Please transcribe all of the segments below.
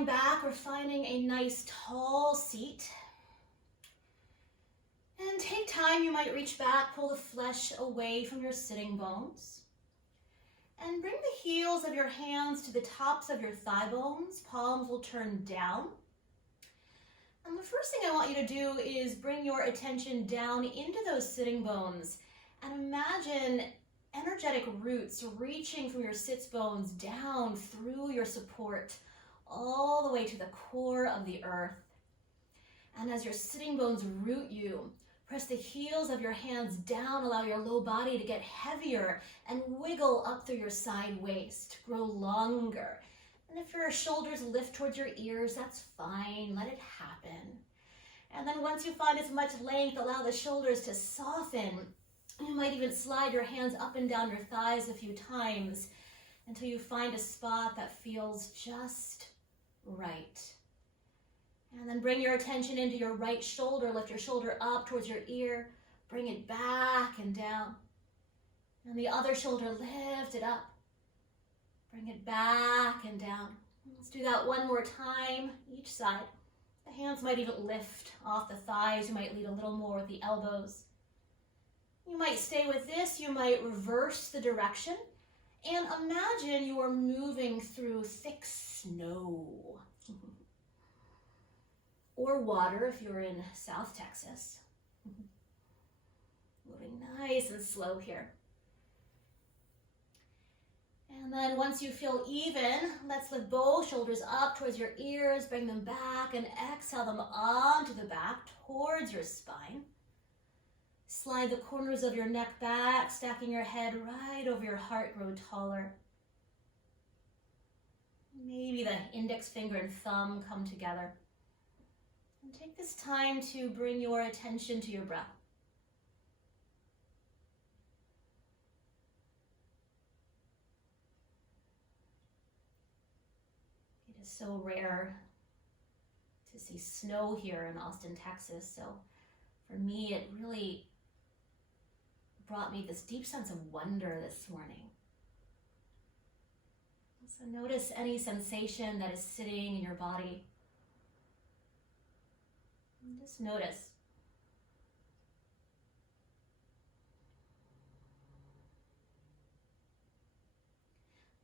lying back or finding a nice tall seat. And take time, you might reach back, pull the flesh away from your sitting bones. And bring the heels of your hands to the tops of your thigh bones. Palms will turn down. And the first thing I want you to do is bring your attention down into those sitting bones and imagine energetic roots reaching from your sits bones down through your support all the way to the core of the earth. And as your sitting bones root you, press the heels of your hands down, allow your low body to get heavier and wiggle up through your side waist, grow longer. And if your shoulders lift towards your ears, that's fine, let it happen. And then once you find as much length, allow the shoulders to soften. You might even slide your hands up and down your thighs a few times until you find a spot that feels just right. And then bring your attention into your right shoulder. Lift your shoulder up towards your ear. Bring it back and down. And the other shoulder, lift it up. Bring it back and down. Let's do that one more time, each side. The hands might even lift off the thighs. You might lead a little more with the elbows. You might stay with this. You might reverse the direction. And imagine you are moving through thick snow. Or water if you're in South Texas. Moving nice and slow here. And then once you feel even, let's lift both shoulders up towards your ears, bring them back, and exhale them onto the back, towards your spine. Slide the corners of your neck back, stacking your head right over your heart, grow taller. Maybe the index finger and thumb come together. And take this time to bring your attention to your breath. It is so rare to see snow here in Austin, Texas. So for me, it really brought me this deep sense of wonder this morning. So notice any sensation that is sitting in your body. And just notice.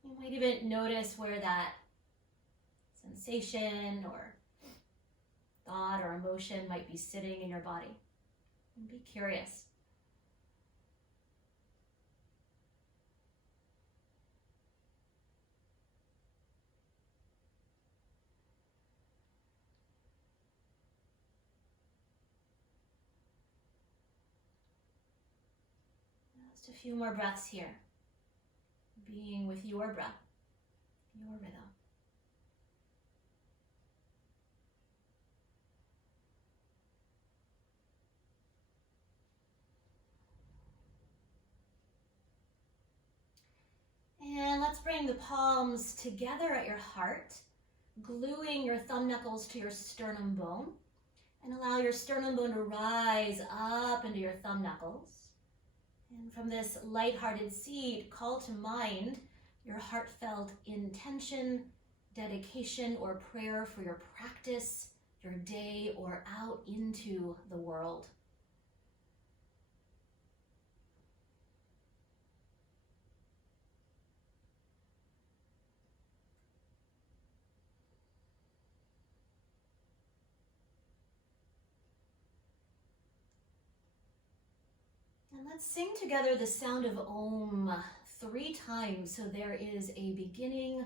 You might even notice where that sensation or thought or emotion might be sitting in your body. And be curious. Just a few more breaths here. Being with your breath, your rhythm. And let's bring the palms together at your heart, gluing your thumb knuckles to your sternum bone, and allow your sternum bone to rise up into your thumb knuckles. And from this lighthearted seat, call to mind your heartfelt intention, dedication, or prayer for your practice, your day, or out into the world. And let's sing together the sound of Om 3 times, so there is a beginning,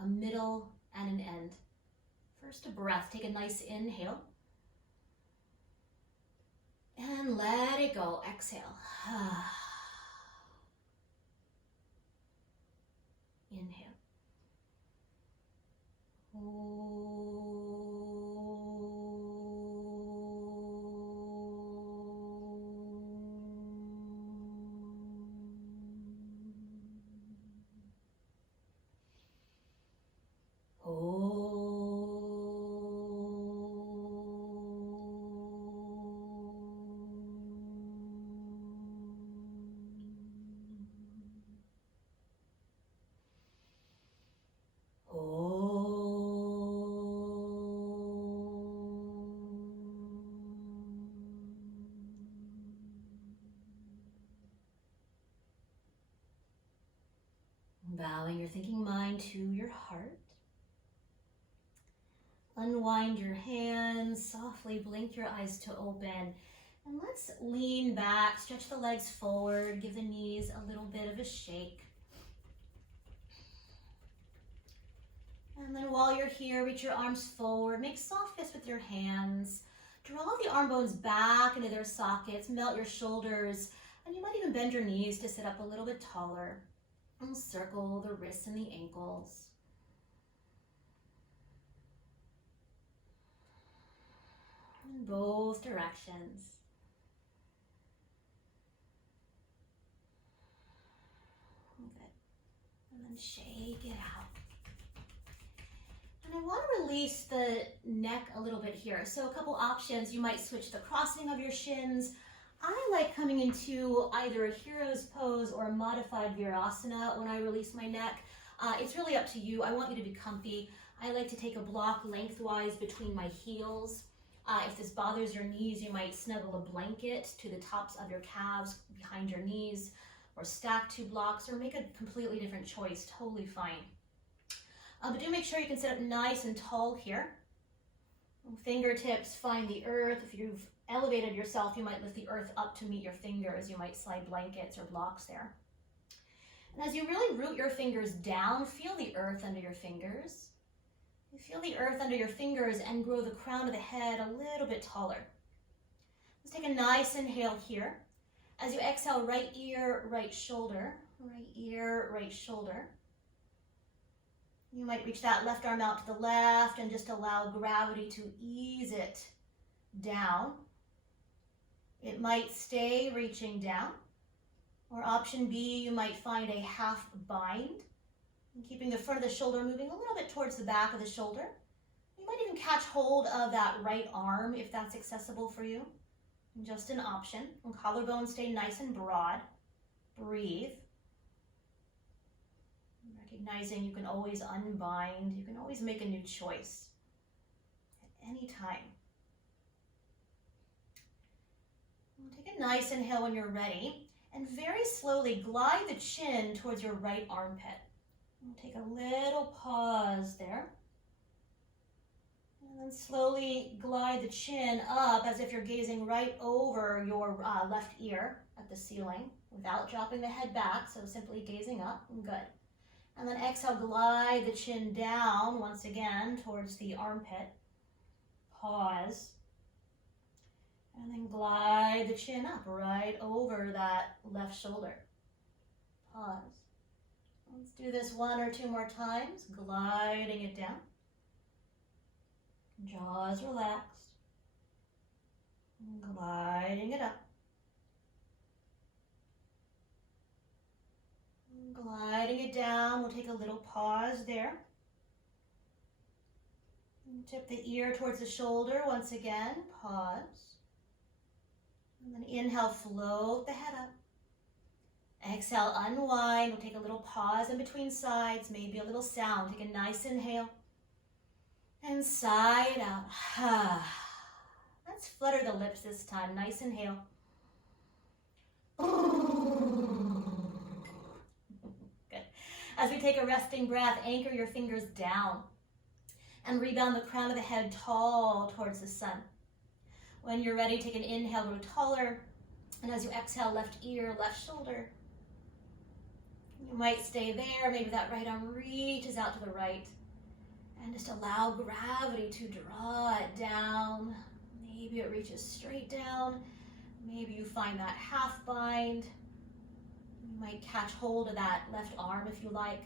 a middle, and an end. First, a breath. Take a nice inhale. And let it go. Exhale. Inhale. to your heart. Unwind your hands, softly blink your eyes to open. And let's lean back, stretch the legs forward, give the knees a little bit of a shake. And then while you're here, reach your arms forward, make soft fists with your hands. Draw the arm bones back into their sockets, melt your shoulders, and you might even bend your knees to sit up a little bit taller. And circle the wrists and the ankles. In both directions. Good. And then shake it out. And I want to release the neck a little bit here. So a couple options. You might switch the crossing of your shins. I like coming into either a hero's pose or a modified virasana when I release my neck. It's really up to you. I want you to be comfy. I like to take a block lengthwise between my heels. If this bothers your knees, you might snuggle a blanket to the tops of your calves behind your knees, or stack 2 blocks, or make a completely different choice. Totally fine. But do make sure you can sit up nice and tall here. Fingertips find the earth. If you've elevated yourself, you might lift the earth up to meet your fingers. You might slide blankets or blocks there. And as you really root your fingers down, feel the earth under your fingers. You feel the earth under your fingers and grow the crown of the head a little bit taller. Let's take a nice inhale here. As you exhale, right ear, right shoulder, right ear, right shoulder. You might reach that left arm out to the left and just allow gravity to ease it down. It might stay reaching down. Or option B, you might find a half bind. And keeping the front of the shoulder moving a little bit towards the back of the shoulder. You might even catch hold of that right arm if that's accessible for you. Just an option. And collarbones stay nice and broad. Breathe. Recognizing you can always unbind. You can always make a new choice at any time. Take a nice inhale when you're ready. And very slowly glide the chin towards your right armpit. Take a little pause there. And then slowly glide the chin up as if you're gazing right over your left ear at the ceiling without dropping the head back, so simply gazing up. Good. And then exhale, glide the chin down once again towards the armpit. Pause. And then glide the chin up right over that left shoulder. Pause. Let's do this 1 or 2 more times, gliding it down. Jaws relaxed. Gliding it up. Gliding it down, we'll take a little pause there. Tip the ear towards the shoulder once again, pause. And then inhale, float the head up. Exhale, unwind. We'll take a little pause in between sides, maybe a little sound. Take a nice inhale. And side out. Let's flutter the lips this time. Nice inhale. Good. As we take a resting breath, anchor your fingers down and rebound the crown of the head tall towards the sun. When you're ready, take an inhale, grow taller. And as you exhale, left ear, left shoulder. You might stay there. Maybe that right arm reaches out to the right. And just allow gravity to draw it down. Maybe it reaches straight down. Maybe you find that half bind. You might catch hold of that left arm if you like.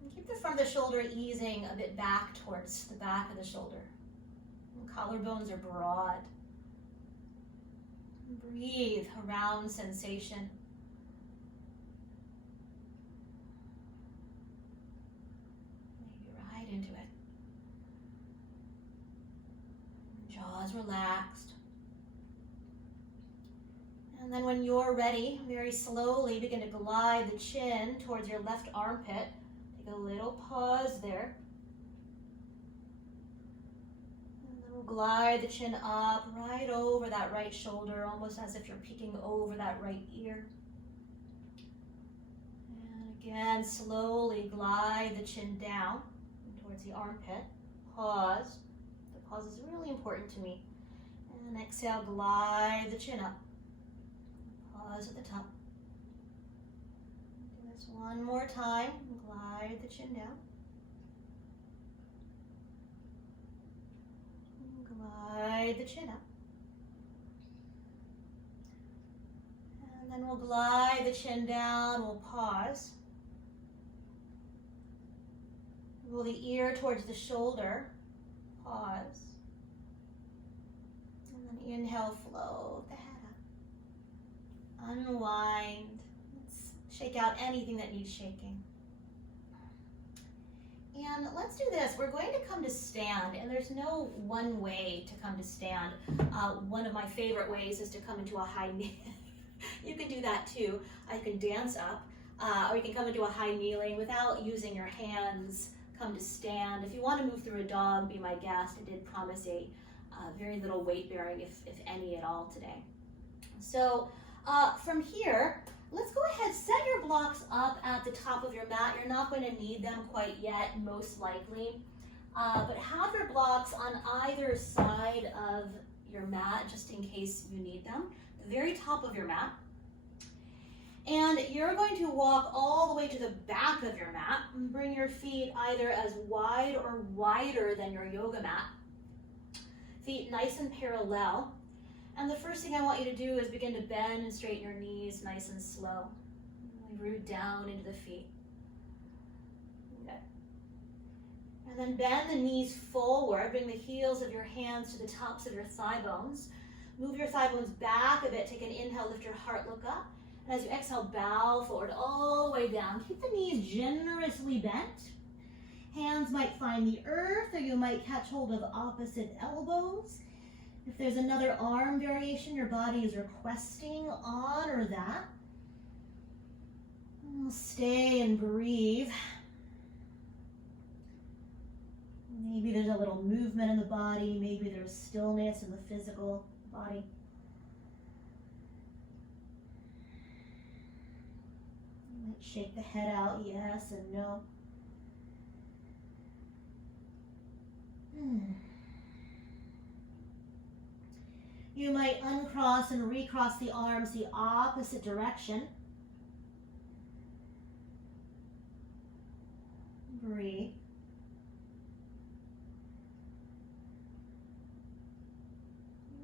And keep the front of the shoulder easing a bit back towards the back of the shoulder. And collarbones are broad. Breathe, a round sensation. Maybe right into it. Jaws relaxed. And then when you're ready, very slowly begin to glide the chin towards your left armpit. Take a little pause there. And then we'll glide the chin up right over that right shoulder, almost as if you're peeking over that right ear. And Again, slowly glide the chin down towards the armpit. Pause. The pause is really important to me. And exhale, glide the chin up. Pause at the top. Do this one more time. Glide the chin down. Glide the chin up. And then we'll glide the chin down. We'll pause. Roll the ear towards the shoulder. Pause. And then inhale, float the head up. Unwind. Let's shake out anything that needs shaking. And let's do this. We're going to come to stand, and there's no one way to come to stand. One of my favorite ways is to come into a high knee. You can do that too. I can dance up, or you can come into a high kneeling without using your hands. Come to stand. If you want to move through a dog, be my guest. I did promise a very little weight bearing, if any at all today. So from here, let's go ahead, set your blocks up at the top of your mat. You're not going to need them quite yet, most likely. But have your blocks on either side of your mat, just in case you need them. The very top of your mat. And you're going to walk all the way to the back of your mat and bring your feet either as wide or wider than your yoga mat. Feet nice and parallel. And the first thing I want you to do is begin to bend and straighten your knees nice and slow. Root down into the feet. Good. And then bend the knees forward. Bring the heels of your hands to the tops of your thigh bones. Move your thigh bones back a bit. Take an inhale, lift your heart, look up. And as you exhale, bow forward all the way down. Keep the knees generously bent. Hands might find the earth, or you might catch hold of opposite elbows. If there's another arm variation your body is requesting, honor that. We'll stay and breathe. Maybe there's a little movement in the body. Maybe there's stillness in the physical body. You might shake the head out, yes and no. You might uncross and recross the arms the opposite direction. Breathe.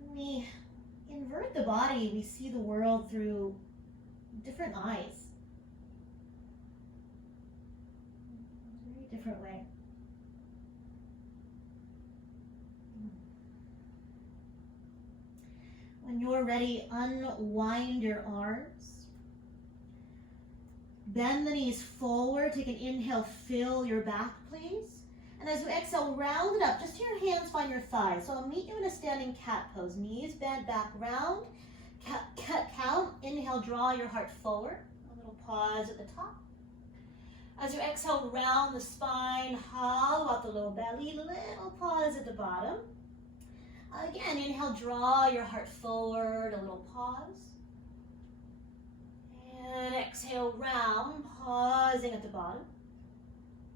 When we invert the body, we see the world through different eyes. A very different way. When you're ready, unwind your arms. Bend the knees forward. Take an inhale, fill your back, please. And as you exhale, round it up. Just to your hands find your thighs. So I'll meet you in a standing cat pose. Knees bent, back round. Cat count. Inhale, draw your heart forward. A little pause at the top. As you exhale, round the spine, hollow out the low belly. Little pause at the bottom. Again, inhale, draw your heart forward, a little pause. And exhale, round, pausing at the bottom.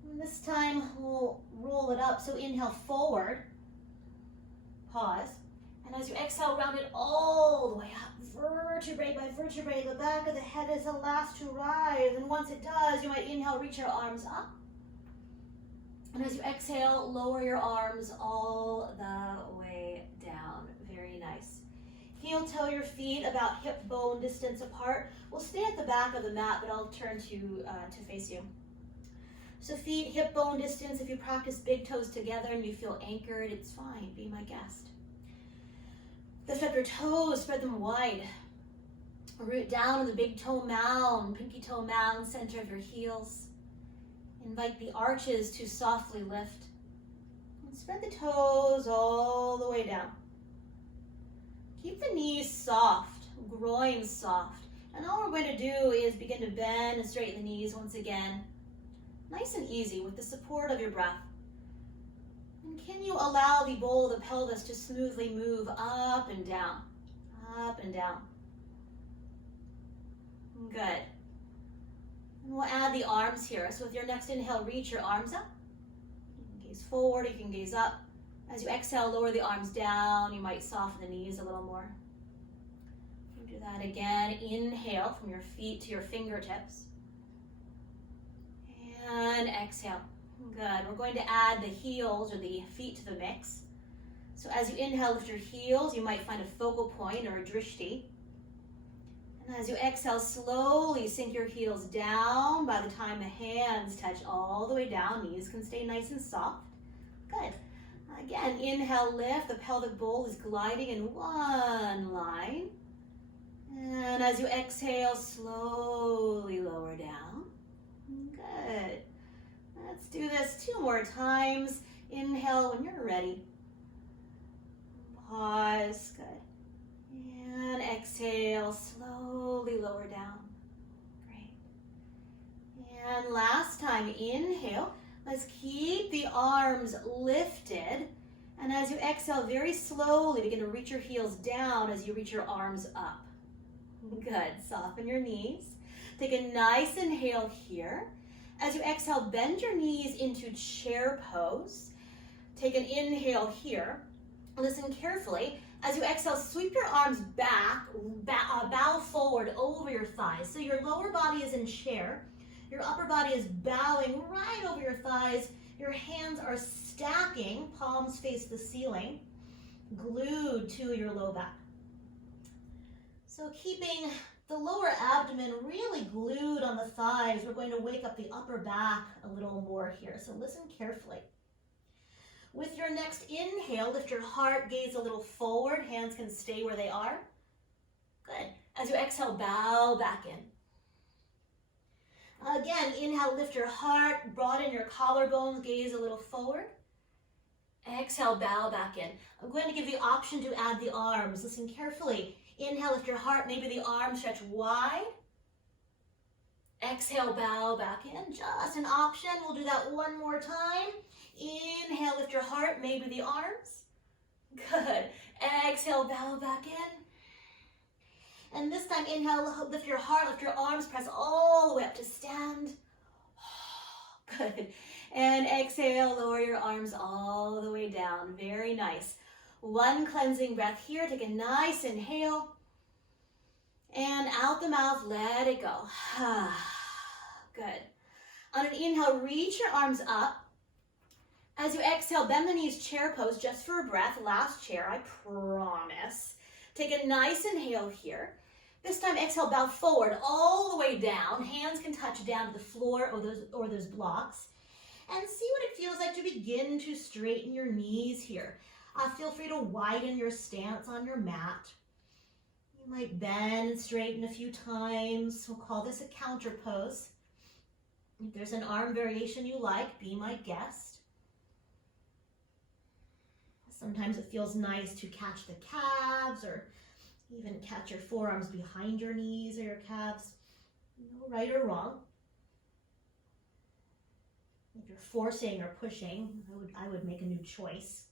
And this time, we'll roll it up. So inhale, forward, pause. And as you exhale, round it all the way up, vertebrae by vertebrae. The back of the head is the last to rise. And once it does, you might inhale, reach your arms up. And as you exhale, lower your arms all the way down. Very nice. Heel toe your feet about hip bone distance apart. We'll stay at the back of the mat, but I'll turn to face you. So feet hip bone distance. If you practice big toes together and you feel anchored, it's fine. Be my guest. Lift up your toes, spread them wide. Root down in the big toe mound, pinky toe mound, center of your heels. Invite the arches to softly lift. And spread the toes all the way down. Keep the knees soft, groin soft. And all we're going to do is begin to bend and straighten the knees once again. Nice and easy with the support of your breath. And can you allow the bowl of the pelvis to smoothly move up and down, up and down. Good. And we'll add the arms here. So with your next inhale, reach your arms up. You can gaze forward, you can gaze up. As you exhale, lower the arms down. You might soften the knees a little more. We'll do that again. Inhale from your feet to your fingertips. And exhale. Good. We're going to add the heels or the feet to the mix. So as you inhale, lift your heels. You might find a focal point or a drishti. And as you exhale, slowly sink your heels down. By the time the hands touch all the way down, knees can stay nice and soft. Good. Again, inhale, lift. The pelvic bowl is gliding in one line. And as you exhale, slowly lower down. Good. Let's do this 2 more times. Inhale when you're ready. Pause. Good. And exhale, slowly lower down. Great. And last time, inhale. Let's keep the arms lifted. And as you exhale, very slowly begin to reach your heels down as you reach your arms up. Good. Soften your knees. Take a nice inhale here. As you exhale, bend your knees into chair pose. Take an inhale here. Listen carefully. As you exhale, sweep your arms back, bow forward over your thighs. So your lower body is in chair. Your upper body is bowing right over your thighs. Your hands are stacking, palms face the ceiling, glued to your low back. So keeping the lower abdomen really glued on the thighs, we're going to wake up the upper back a little more here. So listen carefully. With your next inhale, lift your heart, gaze a little forward. Hands can stay where they are. Good. As you exhale, bow back in. Again, inhale, lift your heart, broaden your collarbones, gaze a little forward. Exhale, bow back in. I'm going to give you the option to add the arms. Listen carefully. Inhale, lift your heart, maybe the arms stretch wide. Exhale, bow back in. Just an option. We'll do that 1 more time. Inhale, lift your heart, maybe the arms. Good. Exhale, bow back in. And this time, inhale, lift your heart, lift your arms, press all the way up to stand. Good. And exhale, lower your arms all the way down. Very nice. 1 cleansing breath here. Take a nice inhale. And out the mouth, let it go. Good. On an inhale, reach your arms up. As you exhale, bend the knees, chair pose, just for a breath. Last chair, I promise. Take a nice inhale here. This time, exhale, bow forward all the way down. Hands can touch down to the floor or those blocks. And see what it feels like to begin to straighten your knees here. Feel free to widen your stance on your mat. You might bend and straighten a few times. We'll call this a counter pose. If there's an arm variation you like, be my guest. Sometimes it feels nice to catch the calves or even catch your forearms behind your knees or your calves. No right or wrong. If you're forcing or pushing, I would make a new choice.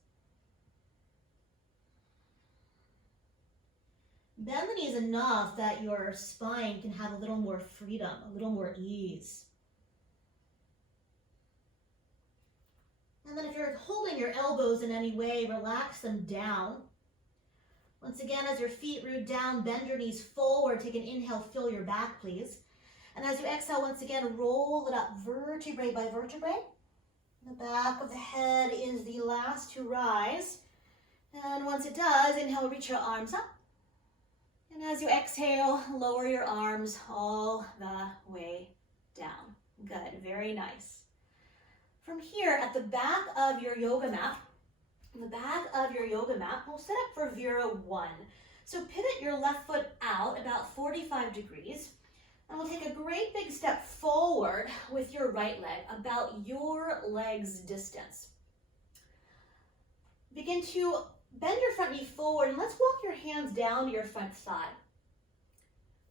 Bend the knees enough that your spine can have a little more freedom, a little more ease. And then if you're holding your elbows in any way, relax them down. Once again, as your feet root down, bend your knees forward. Take an inhale, fill your back, please. And as you exhale, once again, roll it up vertebrae by vertebrae. The back of the head is the last to rise. And once it does, inhale, reach your arms up. And as you exhale, lower your arms all the way down. Good, very nice. From here, at the back of your yoga mat, we'll set up for Vira 1. So pivot your left foot out about 45 degrees, and we'll take a great big step forward with your right leg, about your leg's distance. Begin to bend your front knee forward, and let's walk your hands down to your front thigh.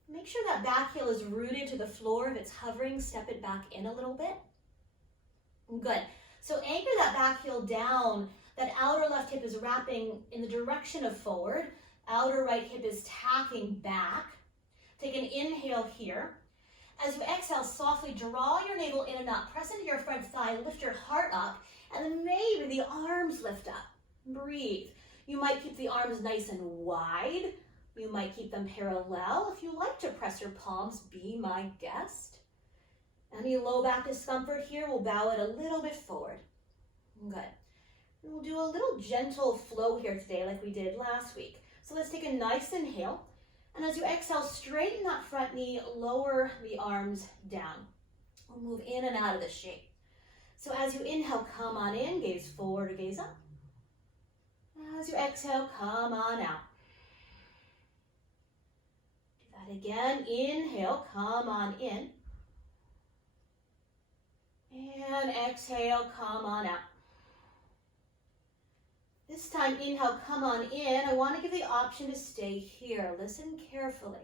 Make sure that back heel is rooted to the floor. If it's hovering, step it back in a little bit. Good. So anchor that back heel down. That outer left hip is wrapping in the direction of forward. Outer right hip is tacking back. Take an inhale here. As you exhale, softly draw your navel in and up. Press into your front thigh, lift your heart up, and then maybe the arms lift up. Breathe. You might keep the arms nice and wide. You might keep them parallel. If you like to press your palms, be my guest. Any low back discomfort here, we'll bow it a little bit forward. Good. And we'll do a little gentle flow here today like we did last week. So let's take a nice inhale. And as you exhale, straighten that front knee, lower the arms down. We'll move in and out of the shape. So as you inhale, come on in, gaze forward or gaze up. As you exhale, come on out. Do that again. Inhale, come on in. And exhale, come on out. This time, inhale, come on in. I want to give the option to stay here. Listen carefully.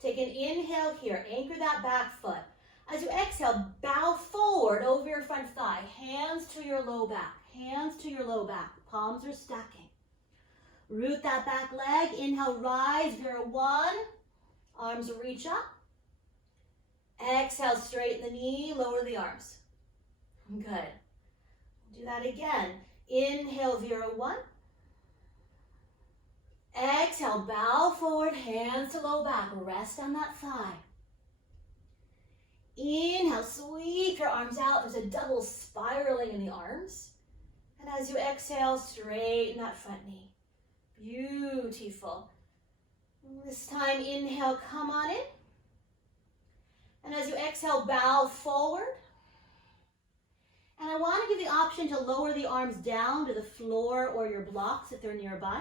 Take an inhale here. Anchor that back foot. As you exhale, bow forward over your front thigh. Hands to your low back. Hands to your low back. Palms are stacking. Root that back leg. Inhale, rise. Vira 1. Arms reach up. Exhale, straighten the knee. Lower the arms. Good. Do that again. Inhale, Vira 1. Exhale, bow forward, hands to low back. Rest on that thigh. Inhale, sweep your arms out. There's a double spiraling in the arms. And as you exhale, straighten that front knee. Beautiful. This time, inhale, come on in. And as you exhale, bow forward. And I want to give the option to lower the arms down to the floor or your blocks if they're nearby.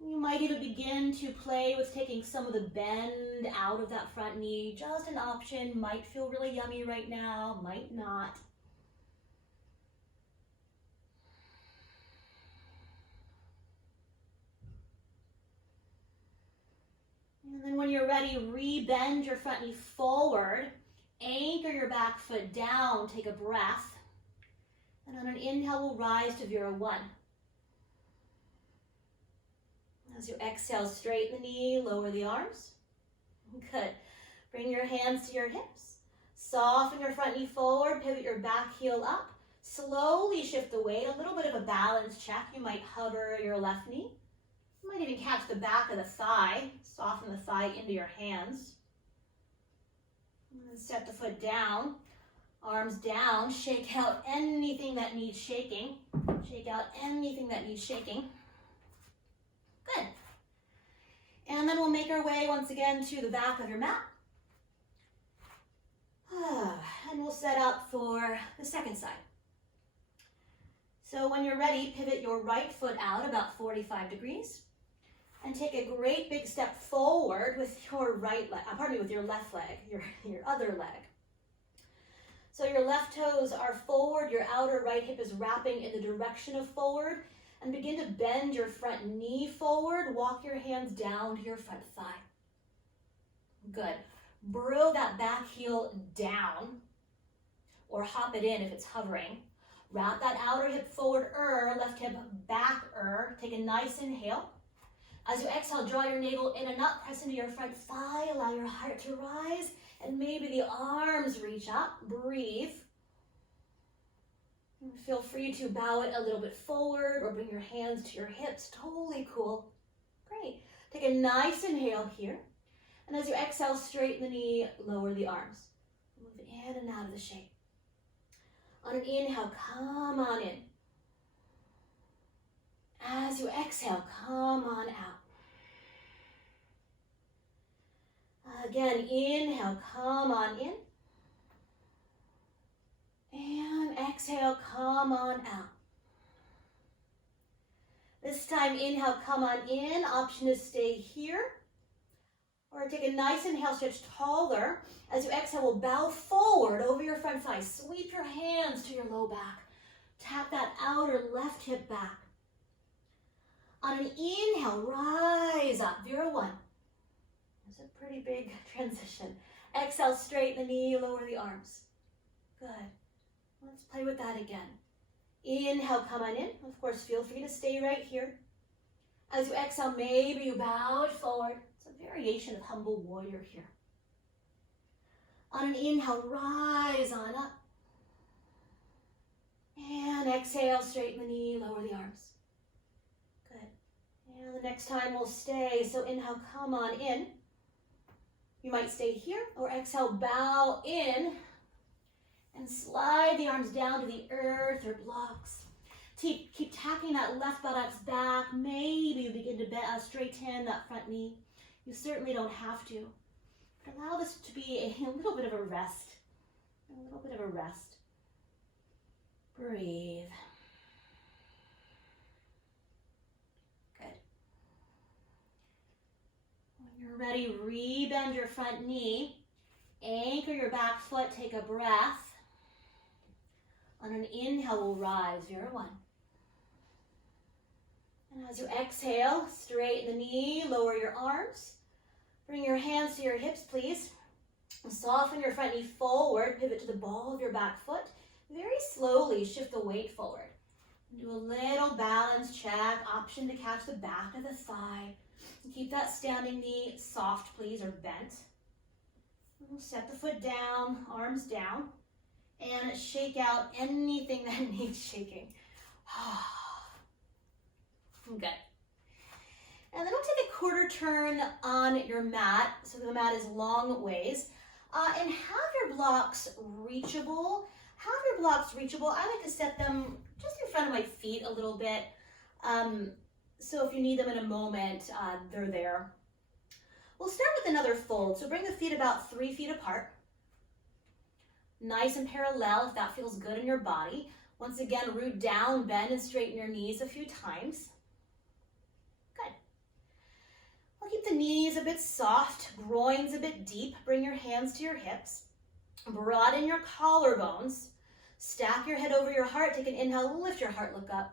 You might even begin to play with taking some of the bend out of that front knee. Just an option. Might feel really yummy right now, might not. And then when you're ready, re-bend your front knee forward. Anchor your back foot down, take a breath. And on an inhale, we'll rise to Vira 1. As you exhale, straighten the knee, lower the arms. Good. Bring your hands to your hips. Soften your front knee forward, pivot your back heel up. Slowly shift the weight, a little bit of a balance check. You might hover your left knee. You might even catch the back of the thigh. Soften the thigh into your hands. And set the foot down, arms down, shake out anything that needs shaking. Shake out anything that needs shaking. Good. And then we'll make our way once again to the back of your mat. And we'll set up for the second side. So when you're ready, pivot your right foot out about 45 degrees. And take a great big step forward with your with your left leg, your other leg. So your left toes are forward, your outer right hip is wrapping in the direction of forward, and begin to bend your front knee forward. Walk your hands down to your front thigh. Good. Burrow that back heel down, or hop it in if it's hovering. Wrap that outer hip forward, left hip back, Take a nice inhale. As you exhale, draw your navel in and up, press into your front thigh, allow your heart to rise, and maybe the arms reach up. Breathe. And feel free to bow it a little bit forward or bring your hands to your hips. Totally cool. Great. Take a nice inhale here. And as you exhale, straighten the knee, lower the arms. Move in and out of the shape. On an inhale, come on in. As you exhale, come on out. Again, inhale, come on in. And exhale, come on out. This time, inhale, come on in. Option is stay here. Or take a nice inhale, stretch taller. As you exhale, we'll bow forward over your front thigh. Sweep your hands to your low back. Tap that outer left hip back. On an inhale, rise up, Vira 1. It's a pretty big transition. Exhale, straighten the knee, lower the arms. Good. Let's play with that again. Inhale, come on in. Of course, feel free to stay right here. As you exhale, maybe you bow it forward. It's a variation of humble warrior here. On an inhale, rise on up. And exhale, straighten the knee, lower the arms. Good. And the next time we'll stay. So inhale, come on in. You might stay here, or exhale, bow in and slide the arms down to the earth or blocks. Keep tacking that left buttocks back. Maybe you begin to straighten that front knee. You certainly don't have to. But allow this to be a little bit of a rest. A little bit of a rest. Breathe. Good. When you're ready, rebend your front knee. Anchor your back foot. Take a breath. On an inhale, we'll rise. Virabhadrasana. And as you exhale, straighten the knee, lower your arms. Bring your hands to your hips, please. Soften your front knee forward. Pivot to the ball of your back foot. Very slowly shift the weight forward. Do a little balance check. Option to catch the back of the thigh. Keep that standing knee soft, please, or bent. We'll set the foot down, arms down, and shake out anything that needs shaking. Good. And then we'll take a quarter turn on your mat, so the mat is long ways. And have your blocks reachable. I like to set them just in front of my feet a little bit. So if you need them in a moment, they're there. We'll start with another fold. So bring the feet about 3 feet apart. Nice and parallel if that feels good in your body. Once again, root down, bend and straighten your knees a few times. Good. We'll keep the knees a bit soft, groins a bit deep. Bring your hands to your hips. Broaden your collarbones. Stack your head over your heart. Take an inhale, lift your heart, look up.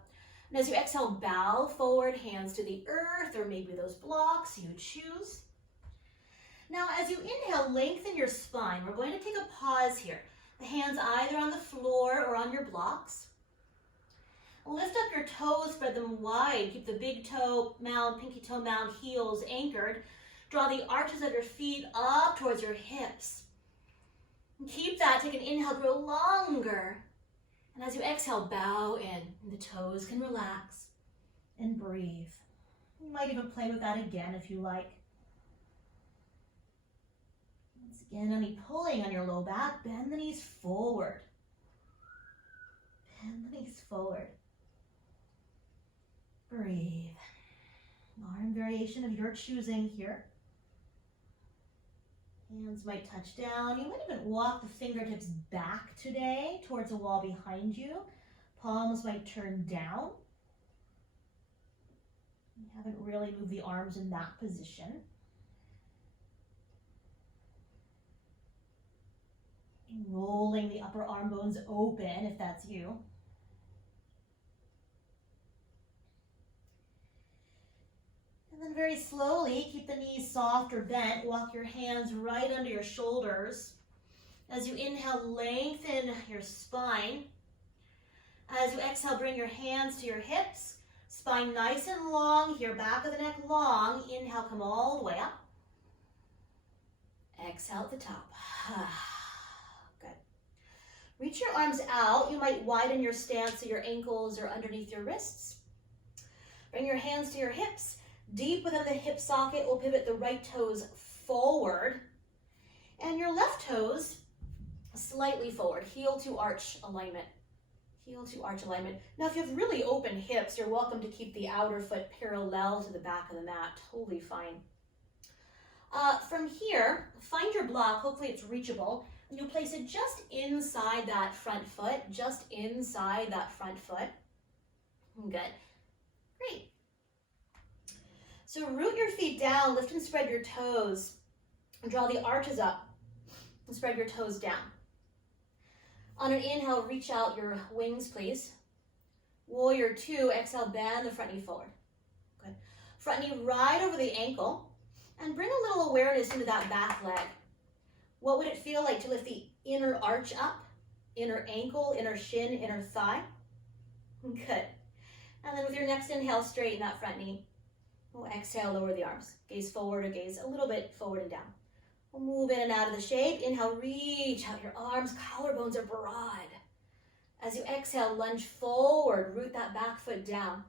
And as you exhale, bow forward, hands to the earth, or maybe those blocks, you choose. Now, as you inhale, lengthen your spine. We're going to take a pause here. The hands either on the floor or on your blocks. Lift up your toes, spread them wide. Keep the big toe mound, pinky toe mound, heels anchored. Draw the arches of your feet up towards your hips. And keep that. Take an inhale, grow longer. And as you exhale, bow in. And the toes can relax. And breathe. You might even play with that again if you like. Once again, any pulling on your low back, bend the knees forward. Bend the knees forward. Breathe. Arm variation of your choosing here. Hands might touch down. You might even walk the fingertips back today towards a wall behind you. Palms might turn down. You haven't really moved the arms in that position. Rolling the upper arm bones open if that's you. And then very slowly, keep the knees soft or bent. Walk your hands right under your shoulders. As you inhale, lengthen your spine. As you exhale, bring your hands to your hips. Spine nice and long here, back of the neck long. Inhale, come all the way up. Exhale at the top. Good. Reach your arms out. You might widen your stance so your ankles are underneath your wrists. Bring your hands to your hips. Deep within the hip socket, we'll pivot the right toes forward. And your left toes slightly forward. Heel to arch alignment. Heel to arch alignment. Now, if you have really open hips, you're welcome to keep the outer foot parallel to the back of the mat. Totally fine. From here, find your block. Hopefully it's reachable. And you'll place it just inside that front foot. Just inside that front foot. Good. Great. So root your feet down, lift and spread your toes. Draw the arches up and spread your toes down. On an inhale, reach out your wings, please. Warrior 2, exhale, bend the front knee forward. Good. Front knee right over the ankle and bring a little awareness into that back leg. What would it feel like to lift the inner arch up? Inner ankle, inner shin, inner thigh. Good. And then with your next inhale, straighten that front knee. We'll exhale, lower the arms. Gaze forward or gaze a little bit forward and down. We'll move in and out of the shape. Inhale, reach out your arms, collarbones are broad. As you exhale, lunge forward, root that back foot down.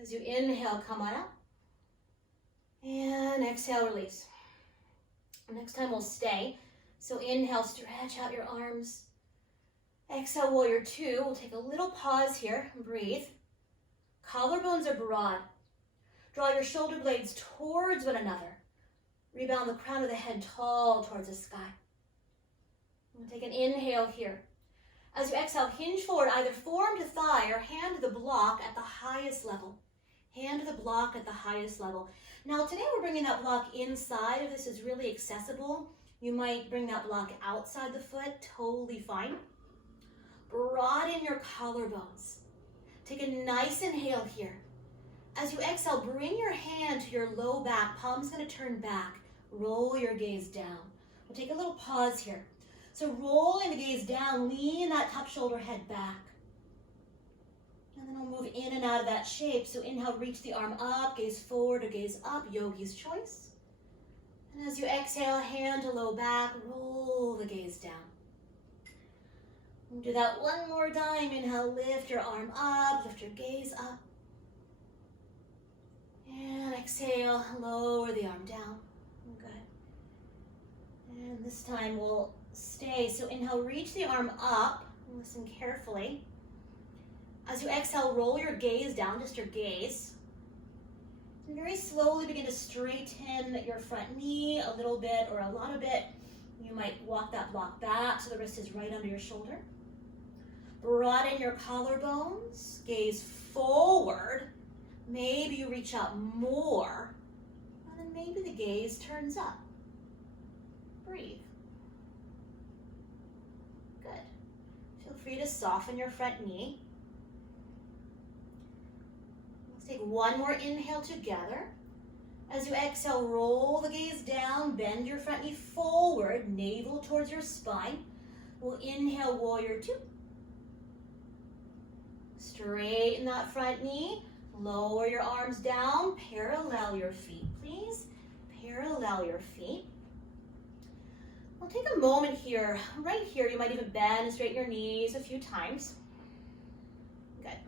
As you inhale, come on up. And exhale, release. Next time we'll stay. So inhale, stretch out your arms. Exhale, warrior two. We'll take a little pause here and breathe. Collarbones are broad. Draw your shoulder blades towards one another. Rebound the crown of the head tall towards the sky. We'll take an inhale here. As you exhale, hinge forward, either forearm to thigh or hand to the block at the highest level. Hand to the block at the highest level. Now today we're bringing that block inside. If this is really accessible, you might bring that block outside the foot, totally fine. Broaden your collarbones. Take a nice inhale here. As you exhale, bring your hand to your low back. Palm's gonna turn back. Roll your gaze down. We'll take a little pause here. So rolling the gaze down, lean that top shoulder head back. And then I'll move in and out of that shape. So inhale, reach the arm up, gaze forward or gaze up, yogi's choice. And as you exhale, hand to low back, roll the gaze down. We'll do that one more time. Inhale, lift your arm up, lift your gaze up. And exhale, lower the arm down. Good. And this time we'll stay. So inhale, reach the arm up. Listen carefully. As you exhale, roll your gaze down, just your gaze. And very slowly begin to straighten your front knee a little bit or a lot of it. You might walk that block back so the wrist is right under your shoulder. Broaden your collarbones, gaze forward. Maybe you reach out more, and then maybe the gaze turns up. Breathe. Good. Feel free to soften your front knee. Let's take one more inhale together. As you exhale, roll the gaze down, bend your front knee forward, navel towards your spine. We'll inhale, warrior two. Straighten that front knee. Lower your arms down. Parallel your feet, please. Parallel your feet. We'll take a moment here. Right here, you might even bend and straighten your knees a few times. Good.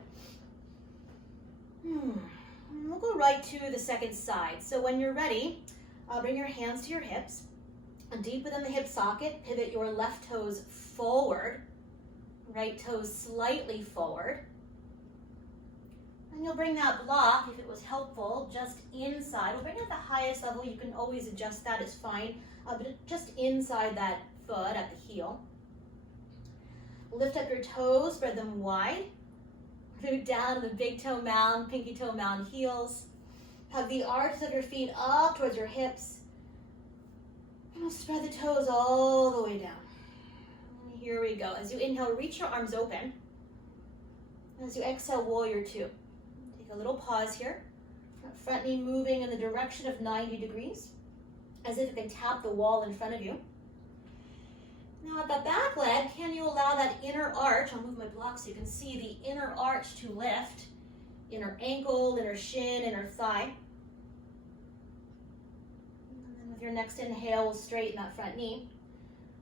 We'll go right to the second side. So when you're ready, bring your hands to your hips. Deep within the hip socket, pivot your left toes forward. Right toes slightly forward. And you'll bring that block, if it was helpful, just inside. We'll bring it at the highest level. You can always adjust that, it's fine. But just inside that foot at the heel. Lift up your toes, spread them wide. Root down to the big toe mound, pinky toe mound heels. Have the arches of your feet up towards your hips. And we'll spread the toes all the way down. And here we go. As you inhale, reach your arms open. As you exhale, warrior two. Take a little pause here. Front knee moving in the direction of 90 degrees, as if it can tap the wall in front of you. Now at the back leg, can you allow that inner arch, I'll move my block so you can see the inner arch to lift, inner ankle, inner shin, inner thigh. And then with your next inhale, we'll straighten that front knee,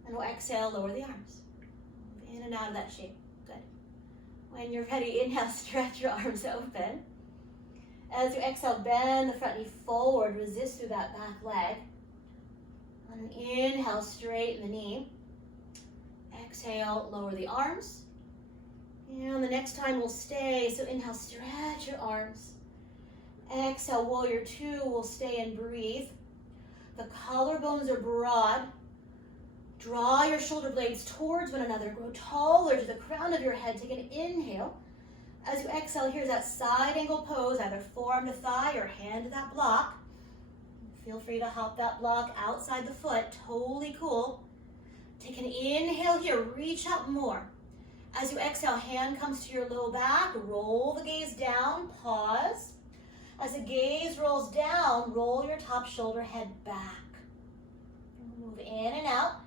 and we'll exhale, lower the arms. Move in and out of that shape, good. When you're ready, inhale, stretch your arms open. As you exhale, bend the front knee forward, resist through that back leg. And inhale, straighten the knee. Exhale, lower the arms. And the next time we'll stay. So inhale, stretch your arms. Exhale, warrior two, we'll stay and breathe. The collarbones are broad. Draw your shoulder blades towards one another. Grow taller to the crown of your head. Take an inhale. As you exhale, here's that side angle pose, either forearm to thigh or hand to that block. Feel free to hop that block outside the foot, totally cool. Take an inhale here, reach up more. As you exhale, hand comes to your low back, roll the gaze down, pause. As the gaze rolls down, roll your top shoulder head back. Move in and out.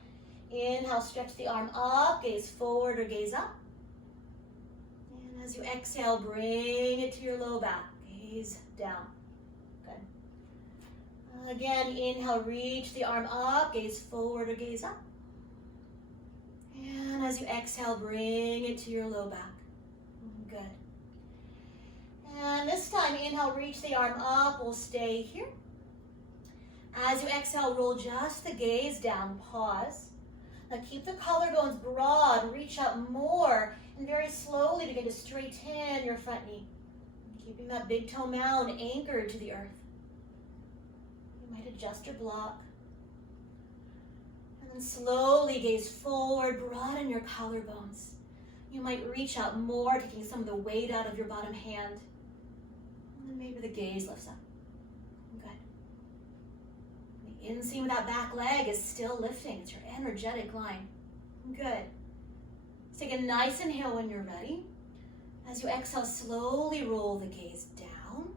Inhale, stretch the arm up, gaze forward or gaze up. And as you exhale, bring it to your low back, gaze down. Good. Again, inhale, reach the arm up, gaze forward or gaze up. And as you exhale, bring it to your low back. Good. And this time, inhale, reach the arm up. We'll stay here. As you exhale, roll just the gaze down. Pause. Now keep the collarbones broad. Reach up more. And very slowly begin to straighten your front knee. Keeping that big toe mound anchored to the earth. You might adjust your block. And then slowly gaze forward. Broaden your collarbones. You might reach up more, taking some of the weight out of your bottom hand. And then maybe the gaze lifts up. Good. The inseam of that back leg is still lifting. It's your energetic line. Good. Let's take a nice inhale when you're ready. As you exhale, slowly roll the gaze down.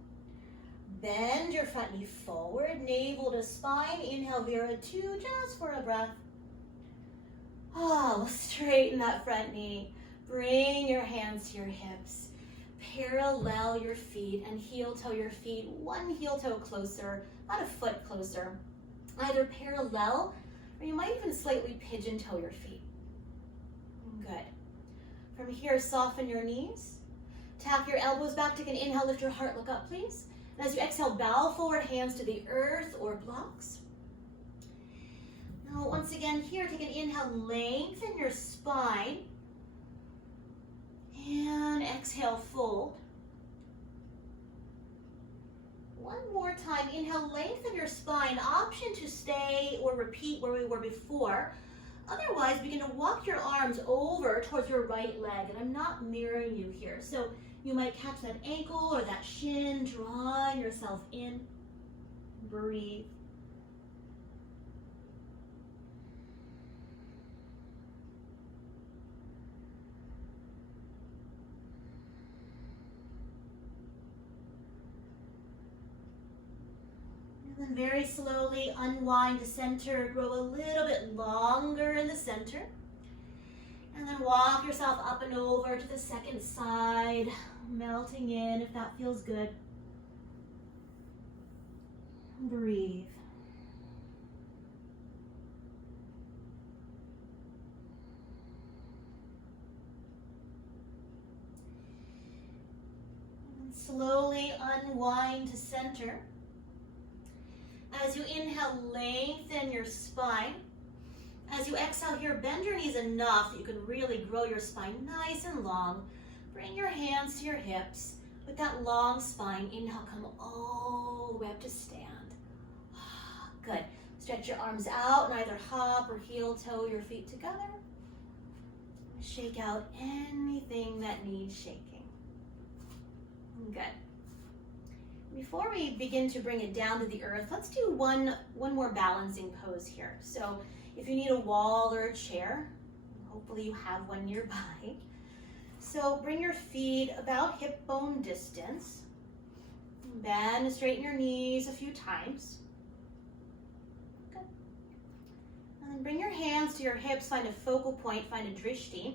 Bend your front knee forward, navel to spine. Inhale, Viratu, just for a breath. Oh, straighten that front knee. Bring your hands to your hips. Parallel your feet and heel toe your feet. One heel toe closer, about a foot closer. Either parallel, or you might even slightly pigeon toe your feet. Good. From here, soften your knees. Tap your elbows back. Take an inhale, lift your heart, look up, please. And as you exhale, bow forward, hands to the earth or blocks. Now, once again, here, take an inhale, lengthen your spine. And exhale, fold. One more time, inhale, lengthen your spine. Option to stay or repeat where we were before. Otherwise, begin to walk your arms over towards your right leg. And I'm not mirroring you here. So you might catch that ankle or that shin, drawing yourself in. Breathe. And then very slowly unwind to center, grow a little bit longer in the center. And then walk yourself up and over to the second side, melting in if that feels good. Breathe. And slowly unwind to center. As you inhale, lengthen your spine. As you exhale here, bend your knees enough that you can really grow your spine nice and long. Bring your hands to your hips. With that long spine, inhale, come all the way up to stand. Good. Stretch your arms out and either hop or heel toe your feet together. Shake out anything that needs shaking. Good. Before we begin to bring it down to the earth, let's do one more balancing pose here. So if you need a wall or a chair, hopefully you have one nearby. So bring your feet about hip bone distance. Bend and straighten your knees a few times. Good. And then bring your hands to your hips, find a focal point, find a drishti.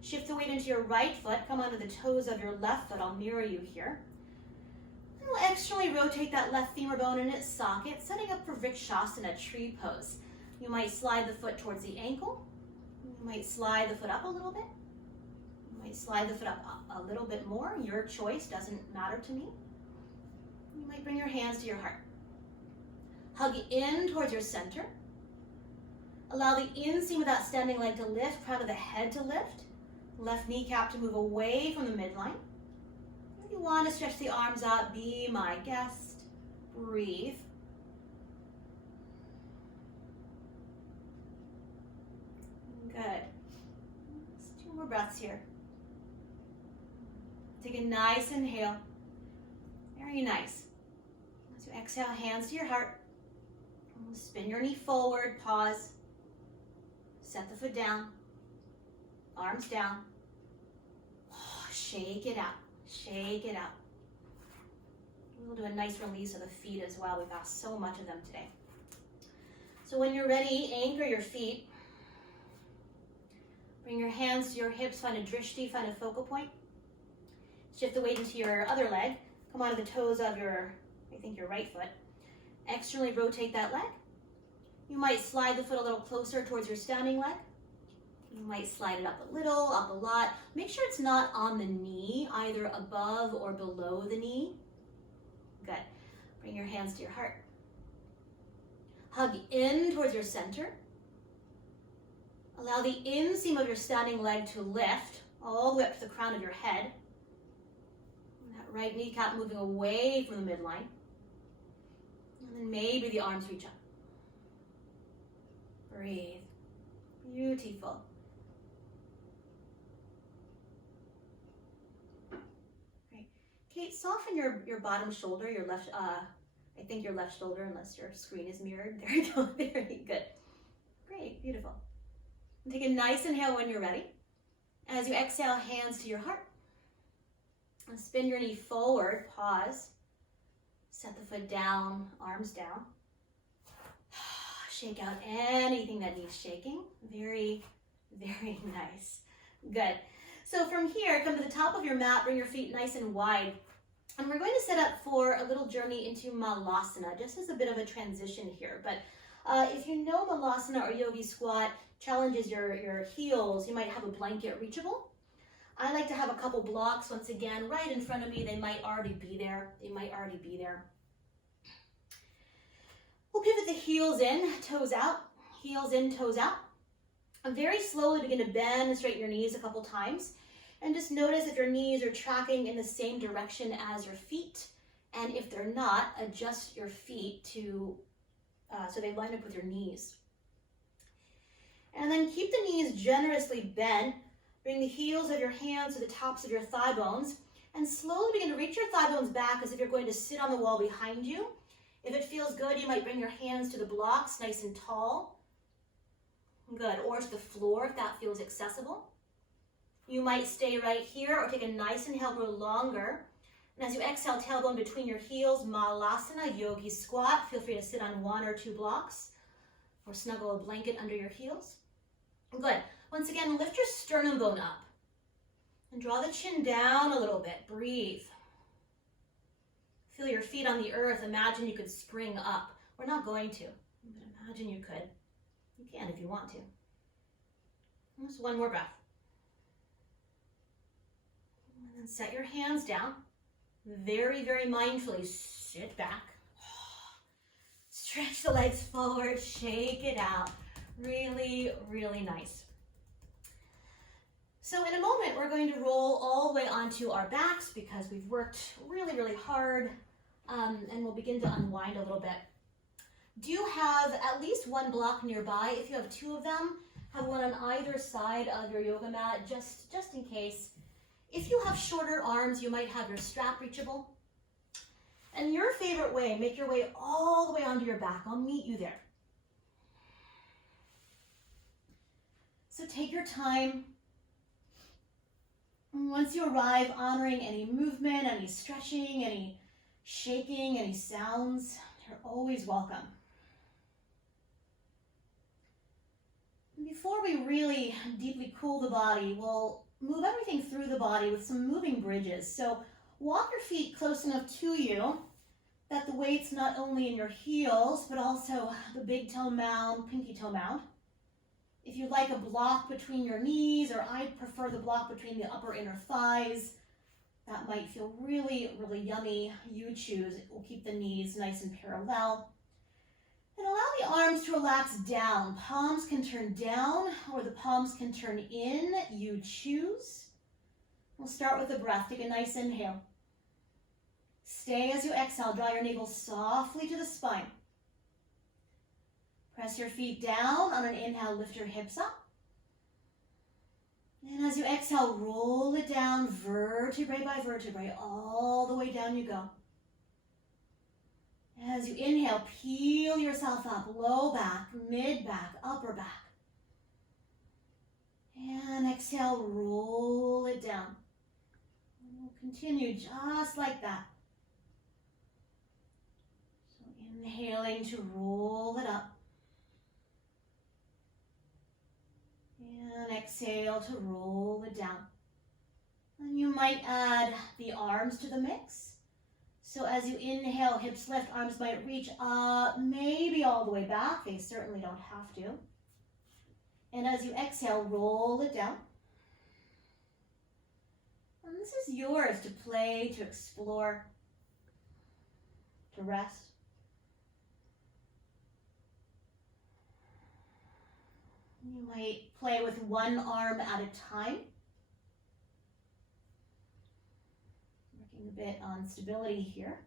Shift the weight into your right foot, come onto the toes of your left foot. I'll mirror you here. And we'll externally rotate that left femur bone in its socket, setting up for Vrikshasana, tree pose. You might slide the foot towards the ankle. You might slide the foot up a little bit. You might slide the foot up a little bit more. Your choice, doesn't matter to me. You might bring your hands to your heart. Hug in towards your center. Allow the inseam of that standing leg to lift, crown of the head to lift. Left kneecap to move away from the midline. If you want to stretch the arms out, be my guest. Breathe. Good. Just 2 more breaths here. Take a nice inhale. Very nice. As you exhale, hands to your heart. Spin your knee forward, pause. Set the foot down. Arms down. Shake it out. Shake it out. We'll do a nice release of the feet as well. We've got so much of them today. So when you're ready, anchor your feet. Bring your hands to your hips, find a drishti, find a focal point. Shift the weight into your other leg. Come onto the toes of your right foot. Externally rotate that leg. You might slide the foot a little closer towards your standing leg. You might slide it up a little, up a lot. Make sure it's not on the knee, either above or below the knee. Good. Bring your hands to your heart. Hug in towards your center. Allow the inseam of your standing leg to lift all the way up to the crown of your head. That right kneecap moving away from the midline. And then maybe the arms reach up. Breathe. Beautiful. Great. Kate, soften your bottom shoulder, your left, I think your left shoulder, unless your screen is mirrored. There you go. Very good. Great. Beautiful. And take a nice inhale when you're ready. As you exhale, hands to your heart. And spin your knee forward. Pause. Set the foot down, arms down. Shake out anything that needs shaking. Very, very nice. Good. So from here, come to the top of your mat, bring your feet nice and wide. And we're going to set up for a little journey into Malasana, just as a bit of a transition here. But if you know Malasana or Yogi squat challenges your heels, you might have a blanket reachable. I like to have a couple blocks, once again, right in front of me. They might already be there. We'll pivot the heels in, toes out, heels in, toes out. And very slowly begin to bend and straighten your knees a couple times. And just notice if your knees are tracking in the same direction as your feet. And if they're not, adjust your feet to so they line up with your knees. And then keep the knees generously bent. Bring the heels of your hands to the tops of your thigh bones. And slowly begin to reach your thigh bones back as if you're going to sit on the wall behind you. If it feels good, you might bring your hands to the blocks, nice and tall. Good, or to the floor if that feels accessible. You might stay right here or take a nice inhale, grow longer. And as you exhale, tailbone between your heels, Malasana, Yogi squat. Feel free to sit on 1 or 2 blocks or snuggle a blanket under your heels. Good. Once again, lift your sternum bone up and draw the chin down a little bit. Breathe. Feel your feet on the earth. Imagine you could spring up. We're not going to, but imagine you could. You can if you want to. Just one more breath. And then set your hands down. Very, very mindfully sit back. Stretch the legs forward, shake it out. Really, really nice. So in a moment, we're going to roll all the way onto our backs because we've worked really, really hard, and we'll begin to unwind a little bit. Do have at least one block nearby. If you have 2 of them, have one on either side of your yoga mat, just in case. If you have shorter arms, you might have your strap reachable. And your favorite way, make your way all the way onto your back. I'll meet you there. So take your time. Once you arrive, honoring any movement, any stretching, any shaking, any sounds, you're always welcome. Before we really deeply cool the body, we'll move everything through the body with some moving bridges. So walk your feet close enough to you that the weight's not only in your heels, but also the big toe mound, pinky toe mound. If you like a block between your knees, or I prefer the block between the upper inner thighs, that might feel really, really yummy. You choose. It will keep the knees nice and parallel. And allow the arms to relax down. Palms can turn down, or the palms can turn in. You choose. We'll start with a breath. Take a nice inhale. Stay as you exhale. Draw your navel softly to the spine. Press your feet down. On an inhale, lift your hips up. And as you exhale, roll it down vertebrae by vertebrae. All the way down you go. As you inhale, peel yourself up. Low back, mid back, upper back. And exhale, roll it down. And we'll continue just like that. So inhaling to roll it up. And exhale to roll it down. And you might add the arms to the mix. So as you inhale, hips lift, arms might reach up, maybe all the way back. They certainly don't have to. And as you exhale, roll it down. And this is yours to play, to explore, to rest. You might play with one arm at a time. Working a bit on stability here.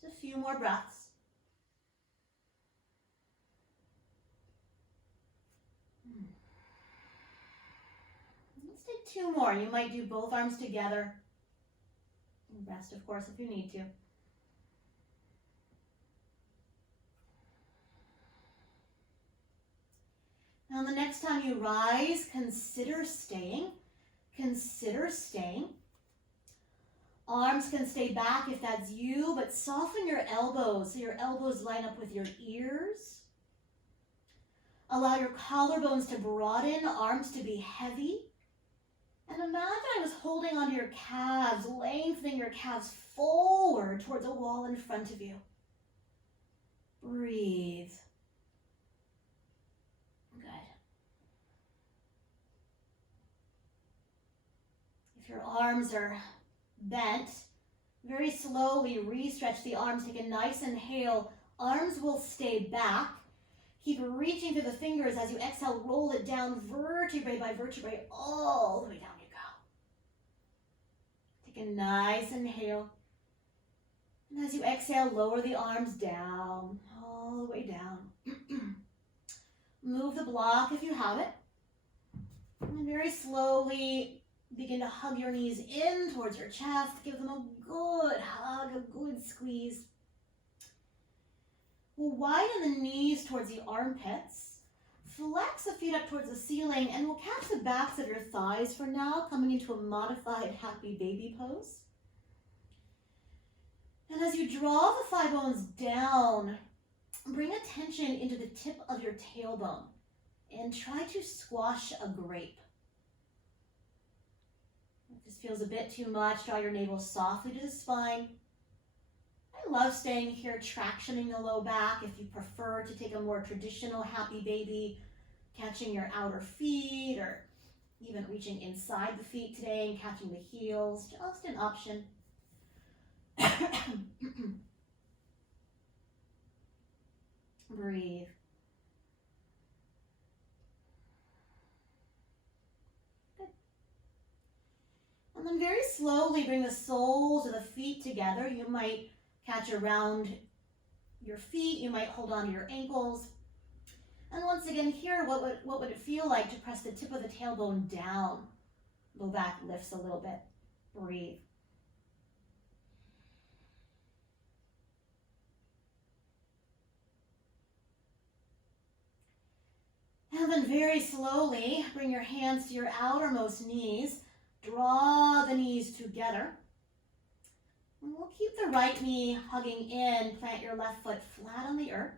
Just a few more breaths. Let's take two more. You might do both arms together. And rest, of course, if you need to. Now, the next time you rise, consider staying. Consider staying. Arms can stay back if that's you, but soften your elbows so your elbows line up with your ears. Allow your collarbones to broaden, arms to be heavy. And imagine I was holding onto your calves, lengthening your calves forward towards a wall in front of you. Breathe. Good. If your arms are bent, very slowly re-stretch the arms. Take a nice inhale. Arms will stay back. Keep reaching through the fingers as you exhale, roll it down vertebrae by vertebrae, all the way down you go. Take a nice inhale. And as you exhale, lower the arms down, all the way down. Move the block if you have it. And very slowly begin to hug your knees in towards your chest. Give them a good hug, a good squeeze. We'll widen the knees towards the armpits. Flex the feet up towards the ceiling, and we'll catch the backs of your thighs for now, coming into a modified happy baby pose. And as you draw the thigh bones down, bring attention into the tip of your tailbone and try to squash a grape. If this feels a bit too much, draw your navel softly to the spine. I love staying here, tractioning the low back. If you prefer to take a more traditional happy baby, catching your outer feet or even reaching inside the feet today and catching the heels, just an option. Breathe. Good. And then very slowly bring the soles of the feet together. You might catch around your feet. You might hold on to your ankles. And once again here, what would it feel like to press the tip of the tailbone down? Low back lifts a little bit. Breathe. And then very slowly, bring your hands to your outermost knees. Draw the knees together. And we'll keep the right knee hugging in. Plant your left foot flat on the earth.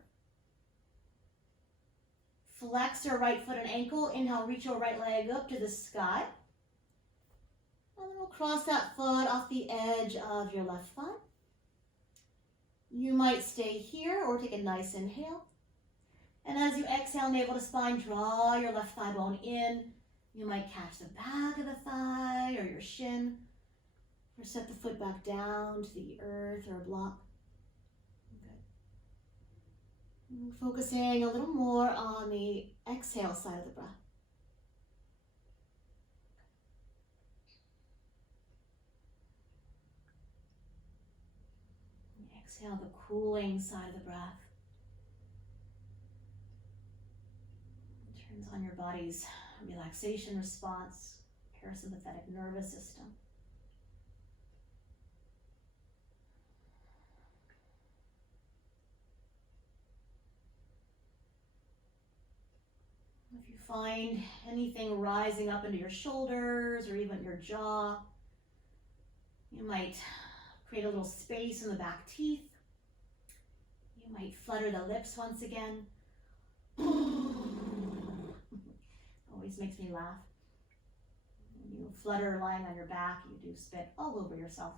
Flex your right foot and ankle. Inhale, reach your right leg up to the sky. And then we'll cross that foot off the edge of your left thigh. You might stay here or take a nice inhale. And as you exhale, navel to spine, draw your left thigh bone in. You might catch the back of the thigh or your shin. Or set the foot back down to the earth or a block. Good. Focusing a little more on the exhale side of the breath. Exhale the cooling side of the breath. Turns on your body's relaxation response, parasympathetic nervous system. If you find anything rising up into your shoulders or even your jaw, you might create a little space in the back teeth. You might flutter the lips once again. Always makes me laugh. When you flutter lying on your back, you do spit all over yourself.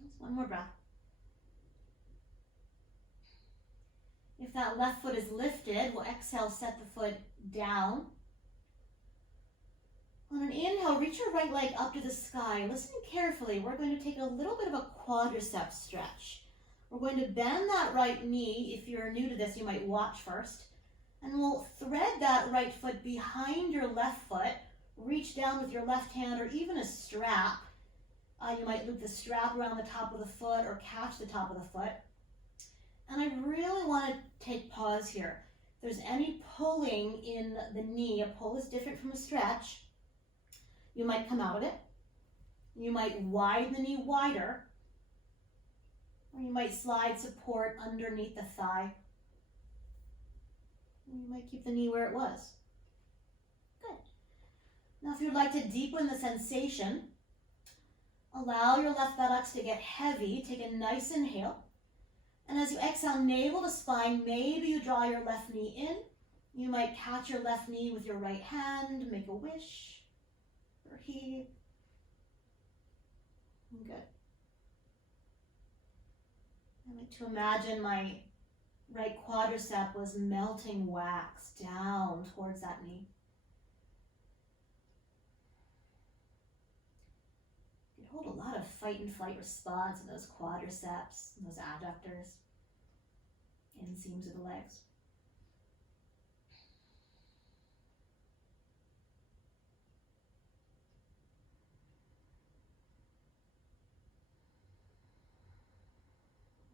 Just one more breath. If that left foot is lifted, we'll exhale, set the foot down. On an inhale, reach your right leg up to the sky. Listen carefully. We're going to take a little bit of a quadricep stretch. We're going to bend that right knee. If you're new to this, you might watch first. And we'll thread that right foot behind your left foot. Reach down with your left hand or even a strap. You might loop the strap around the top of the foot or catch the top of the foot. And I really want to take pause here. If there's any pulling in the knee, a pull is different from a stretch. You might come out of it. You might widen the knee wider. Or you might slide support underneath the thigh. You might keep the knee where it was. Good. Now if you'd like to deepen the sensation, allow your left buttocks to get heavy. Take a nice inhale. And as you exhale, navel to spine, maybe you draw your left knee in. You might catch your left knee with your right hand, make a wish, or heave. Good. I like to imagine my right quadricep was melting wax down towards that knee. You hold a lot of fight and flight response in those quadriceps, and those adductors, inseams of the legs.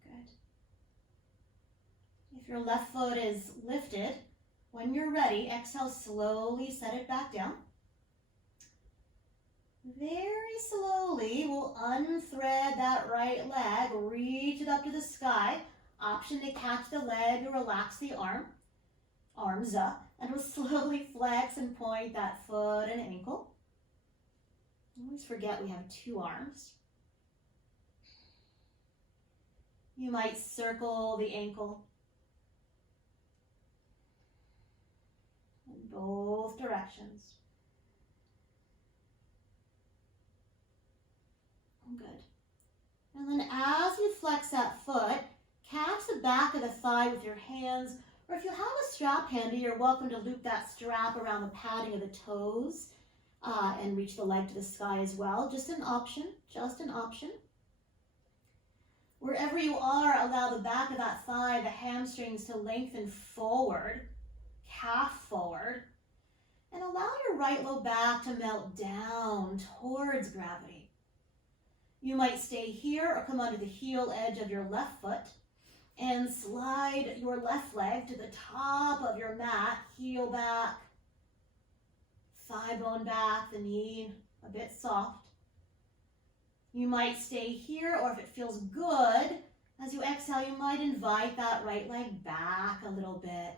Good. If your left foot is lifted, when you're ready, exhale, slowly set it back down. Very slowly, we'll unthread that right leg, reach it up to the sky. Option to catch the leg or relax the arms up, and we'll slowly flex and point that foot and ankle. Always forget we have two arms. You might circle the ankle in both directions. Good. And then as you flex that foot, catch the back of the thigh with your hands, or if you have a strap handy, you're welcome to loop that strap around the padding of the toes and reach the leg to the sky as well. Just an option, just an option. Wherever you are, allow the back of that thigh, the hamstrings to lengthen forward, calf forward, and allow your right low back to melt down towards gravity. You might stay here or come under the heel edge of your left foot and slide your left leg to the top of your mat, heel back, thigh bone back, the knee a bit soft. You might stay here, or if it feels good, as you exhale, you might invite that right leg back a little bit.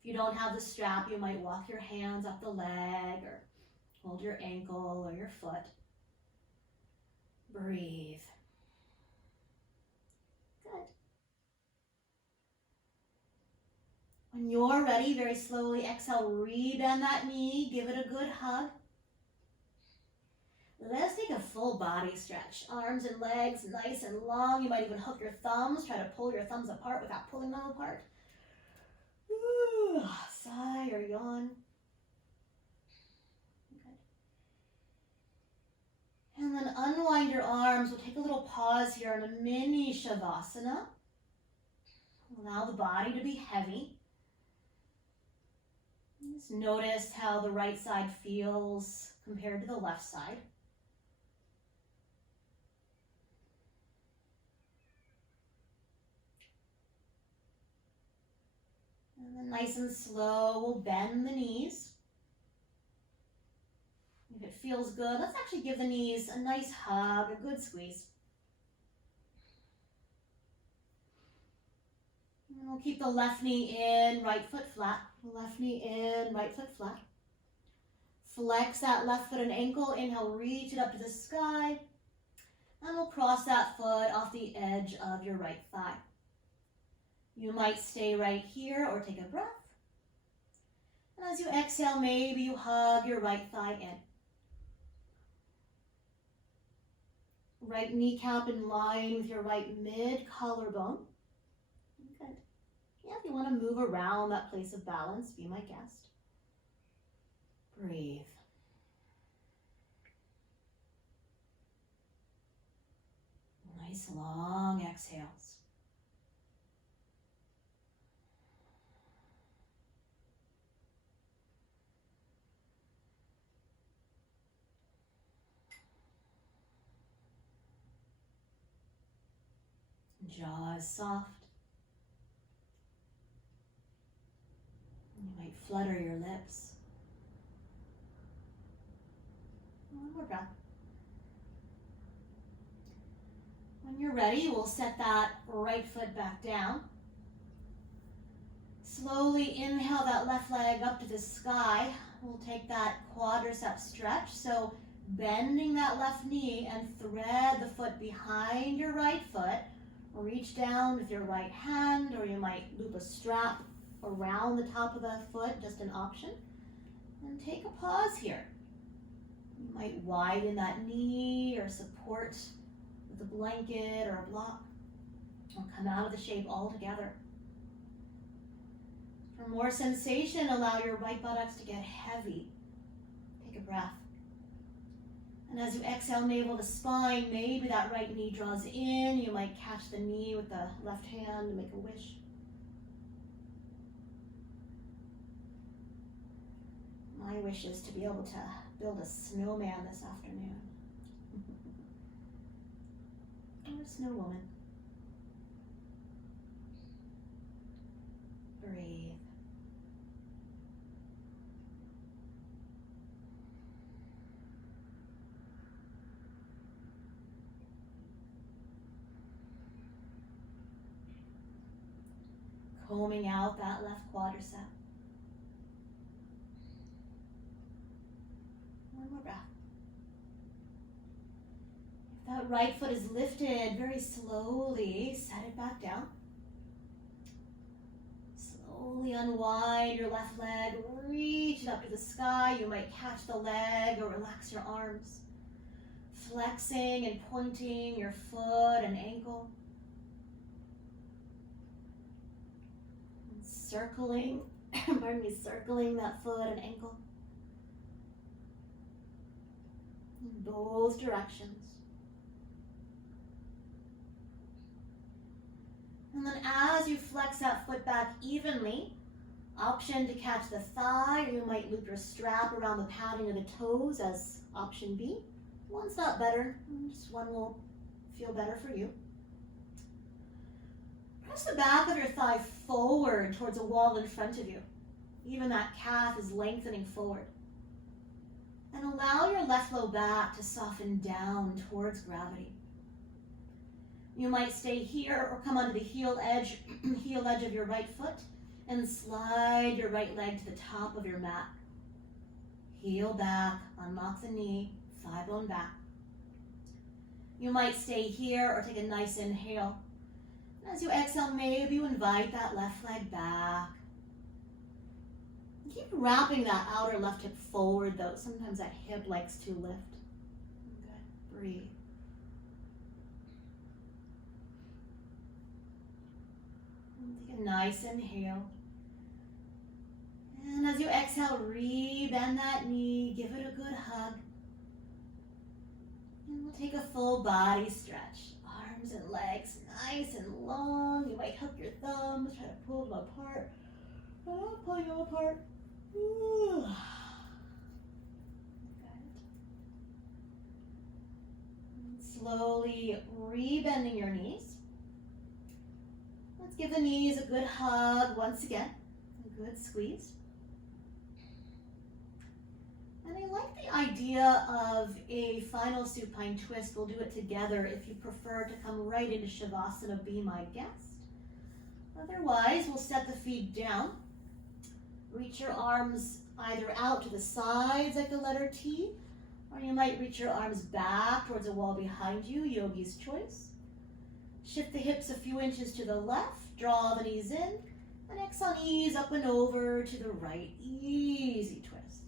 If you don't have the strap, you might walk your hands up the leg or hold your ankle or your foot. Breathe. Good. When you're ready, very slowly exhale, rebend that knee, give it a good hug. Let's take a full body stretch. Arms and legs nice and long. You might even hook your thumbs. Try to pull your thumbs apart without pulling them apart. Ooh, sigh or yawn. And then unwind your arms. We'll take a little pause here in a mini Shavasana. Allow the body to be heavy. Just notice how the right side feels compared to the left side. And then nice and slow, we'll bend the knees. If it feels good, let's actually give the knees a nice hug, a good squeeze. And we'll keep the left knee in, right foot flat. Left knee in, right foot flat. Flex that left foot and ankle. Inhale, reach it up to the sky. And we'll cross that foot off the edge of your right thigh. You might stay right here or take a breath. And as you exhale, maybe you hug your right thigh in. Right kneecap in line with your right mid-collarbone. Good. Yeah, if you want to move around that place of balance, be my guest. Breathe. Nice long exhales. Jaw is soft. You might flutter your lips. One more breath. When you're ready, we'll set that right foot back down. Slowly inhale that left leg up to the sky. We'll take that quadricep stretch. So bending that left knee and thread the foot behind your right foot. Reach down with your right hand, or you might loop a strap around the top of the foot, just an option. And take a pause here. You might widen that knee or support with a blanket or a block, or come out of the shape altogether. For more sensation, allow your right buttocks to get heavy. Take a breath. And as you exhale, navel to spine, maybe that right knee draws in. You might catch the knee with the left hand and make a wish. My wish is to be able to build a snowman this afternoon. Or a snow woman. Breathe. Combing out that left quadricep. One more breath. If that right foot is lifted, very slowly set it back down. Slowly unwind your left leg, reach it up to the sky. You might catch the leg or relax your arms. Flexing and pointing your foot and ankle. Circling, circling that foot and ankle in both directions. And then as you flex that foot back evenly, option to catch the thigh, or you might loop your strap around the padding of the toes as option B. One's not better, just one will feel better for you. Press the back of your thigh forward towards a wall in front of you. Even that calf is lengthening forward. And allow your left low back to soften down towards gravity. You might stay here or come onto the heel edge of your right foot and slide your right leg to the top of your mat. Heel back, unlock the knee, thigh bone back. You might stay here or take a nice inhale. As you exhale, maybe you invite that left leg back. Keep wrapping that outer left hip forward though. Sometimes that hip likes to lift. Good. Breathe. And take a nice inhale. And as you exhale, re-bend that knee. Give it a good hug. And we'll take a full body stretch. Arms and legs nice and long. You might hook your thumbs, try to pull them apart. But not pulling them apart. Ooh. Good. Slowly re-bending your knees. Let's give the knees a good hug once again. A good squeeze. And I like the idea of a final supine twist. We'll do it together. If you prefer to come right into Shavasana, be my guest. Otherwise, we'll set the feet down. Reach your arms either out to the sides like the letter T, or you might reach your arms back towards a wall behind you, Yogi's choice. Shift the hips a few inches to the left, draw the knees in, And exhale, ease up and over to the right. Easy twist.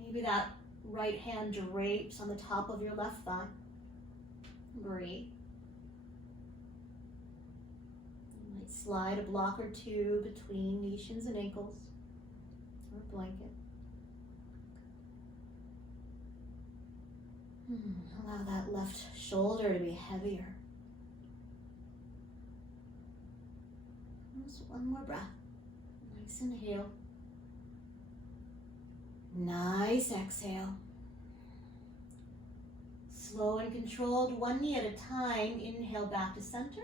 Maybe that right hand drapes on the top of your left thigh. Breathe. You might slide a block or two between knee shins and ankles, or a blanket. Allow that left shoulder to be heavier. Just one more breath. Nice inhale. Nice exhale. Slow and controlled, one knee at a time. Inhale back to center.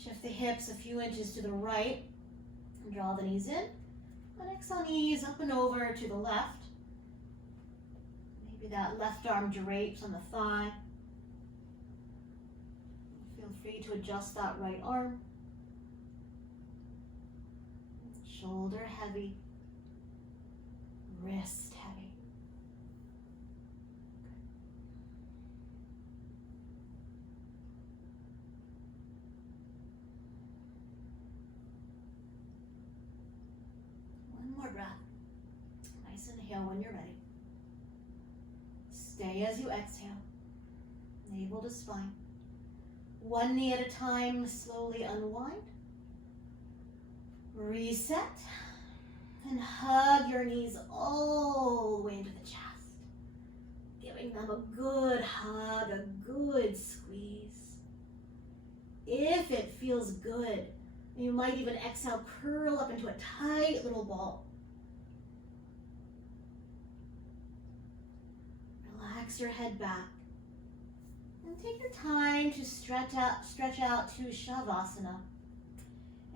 Shift the hips a few inches to the right. And draw the knees in. And exhale, knees up and over to the left. Maybe that left arm drapes on the thigh. Feel free to adjust that right arm. Shoulder heavy. Wrist heavy. One more breath. Nice inhale when you're ready. Stay as you exhale. Navel to spine. One knee at a time, slowly unwind. Reset. And hug your knees all the way into the chest. Giving them a good hug, a good squeeze. If it feels good, you might even exhale, curl up into a tight little ball. Relax your head back. And take your time to stretch out to Shavasana.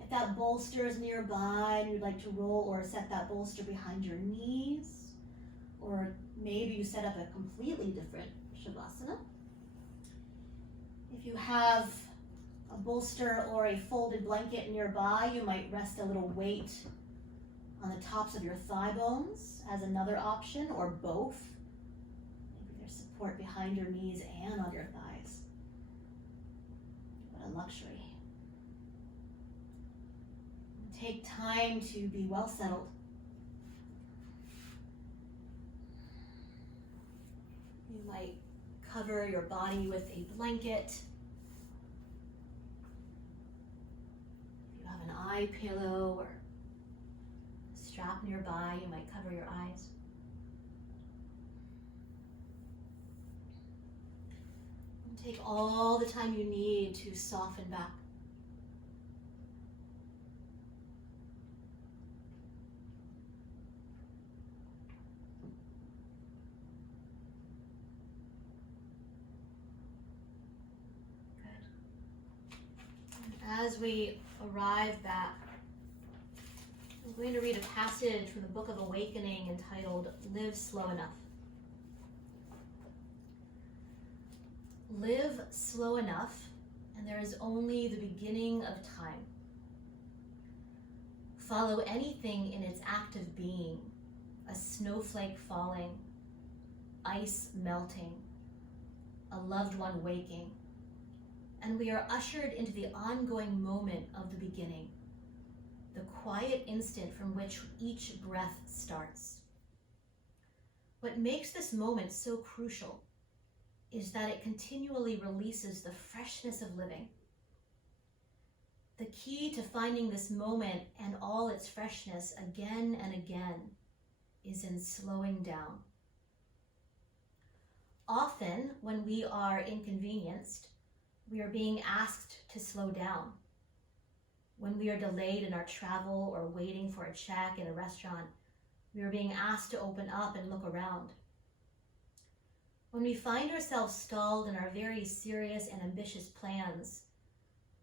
If that bolster is nearby and you'd like to roll or set that bolster behind your knees, or maybe you set up a completely different Shavasana. If you have a bolster or a folded blanket nearby, you might rest a little weight on the tops of your thigh bones as another option, or both. Maybe there's support behind your knees and on your thighs. What a luxury. Take time to be well settled. You might cover your body with a blanket. If you have an eye pillow or a strap nearby, you might cover your eyes. And take all the time you need to soften back. As we arrive back, I'm going to read a passage from the Book of Awakening entitled, Live Slow Enough. Live slow enough, and there is only the beginning of time. Follow anything in its act of being, a snowflake falling, ice melting, a loved one waking, and we are ushered into the ongoing moment of the beginning, the quiet instant from which each breath starts. What makes this moment so crucial is that it continually releases the freshness of living. The key to finding this moment and all its freshness again and again is in slowing down. Often, when we are inconvenienced, we are being asked to slow down. When we are delayed in our travel or waiting for a check in a restaurant, we are being asked to open up and look around. When we find ourselves stalled in our very serious and ambitious plans,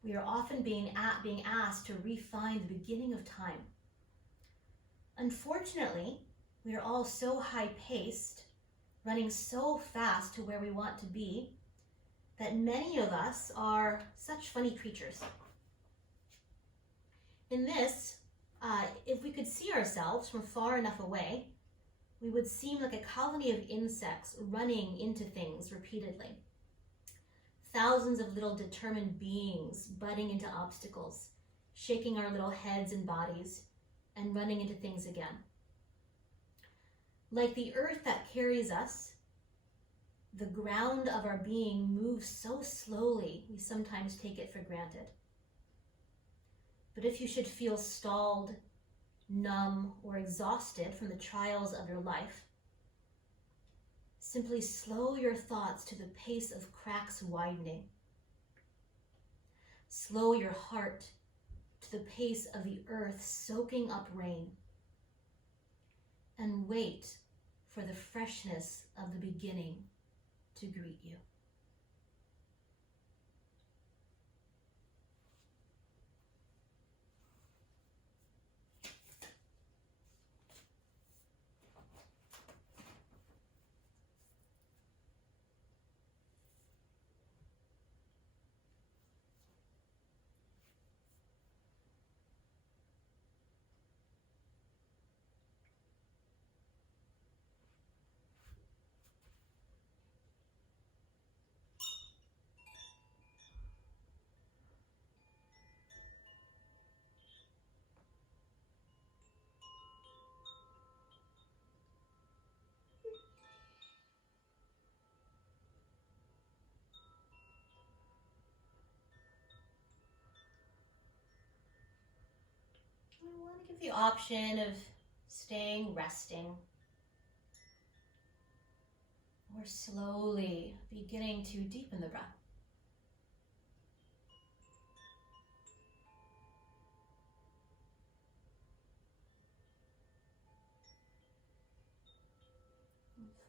we are often being asked to refine the beginning of time. Unfortunately, we are all so high-paced, running so fast to where we want to be, that many of us are such funny creatures. In this, if we could see ourselves from far enough away, we would seem like a colony of insects running into things repeatedly. Thousands of little determined beings butting into obstacles, shaking our little heads and bodies and running into things again. Like the earth that carries us, the ground of our being moves so slowly we sometimes take it for granted. But if you should feel stalled, numb, or exhausted from the trials of your life, simply slow your thoughts to the pace of cracks widening. Slow your heart to the pace of the earth soaking up rain. And wait for the freshness of the beginning to greet you. I want to give the option of staying resting or slowly beginning to deepen the breath.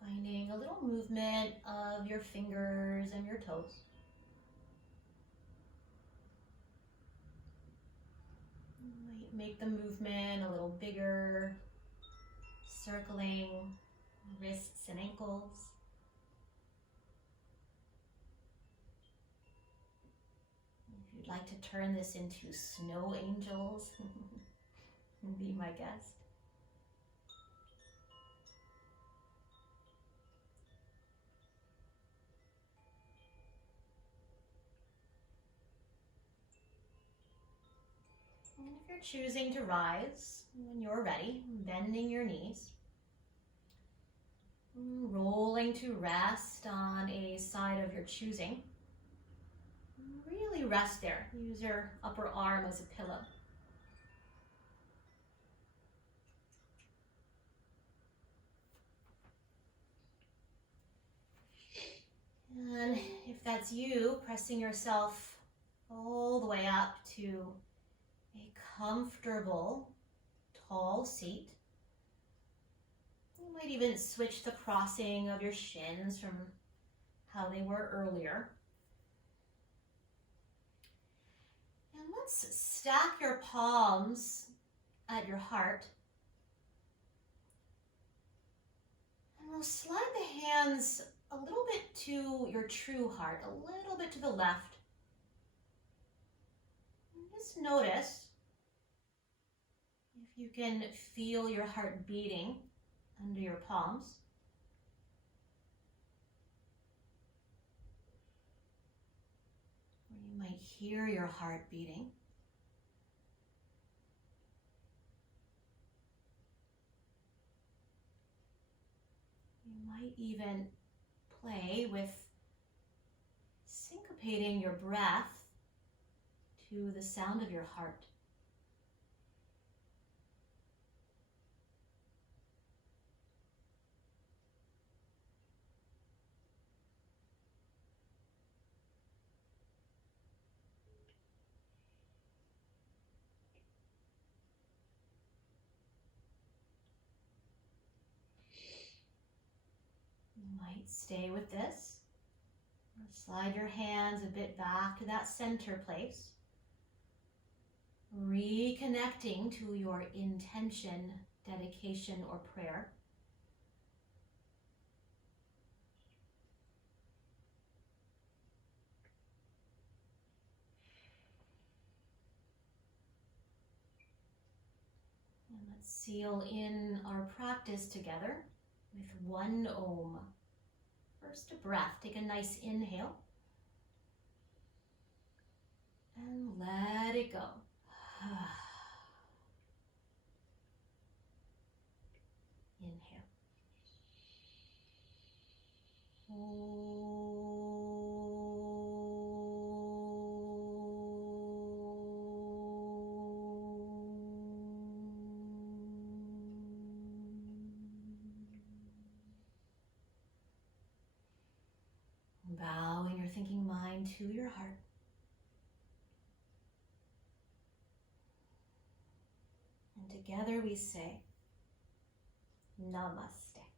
Finding a little movement of your fingers and your toes. You might make the movement a little bigger, circling wrists and ankles. If you'd like to turn this into snow angels, be my guest. And if you're choosing to rise, when you're ready, bending your knees, rolling to rest on a side of your choosing. Really rest there. Use your upper arm as a pillow. And if that's you, pressing yourself all the way up to a comfortable, tall seat. You might even switch the crossing of your shins from how they were earlier. And let's stack your palms at your heart. And we'll slide the hands a little bit to your true heart, a little bit to the left. And just notice if you can feel your heart beating under your palms. Or you might hear your heart beating. You might even play with syncopating your breath to the sound of your heart. You might stay with this. Slide your hands a bit back to that center place. Reconnecting to your intention, dedication, or prayer. And let's seal in our practice together with one Om. First, a breath. Take a nice inhale. And let it go. thinking mind to your heart. And together we say, Namaste.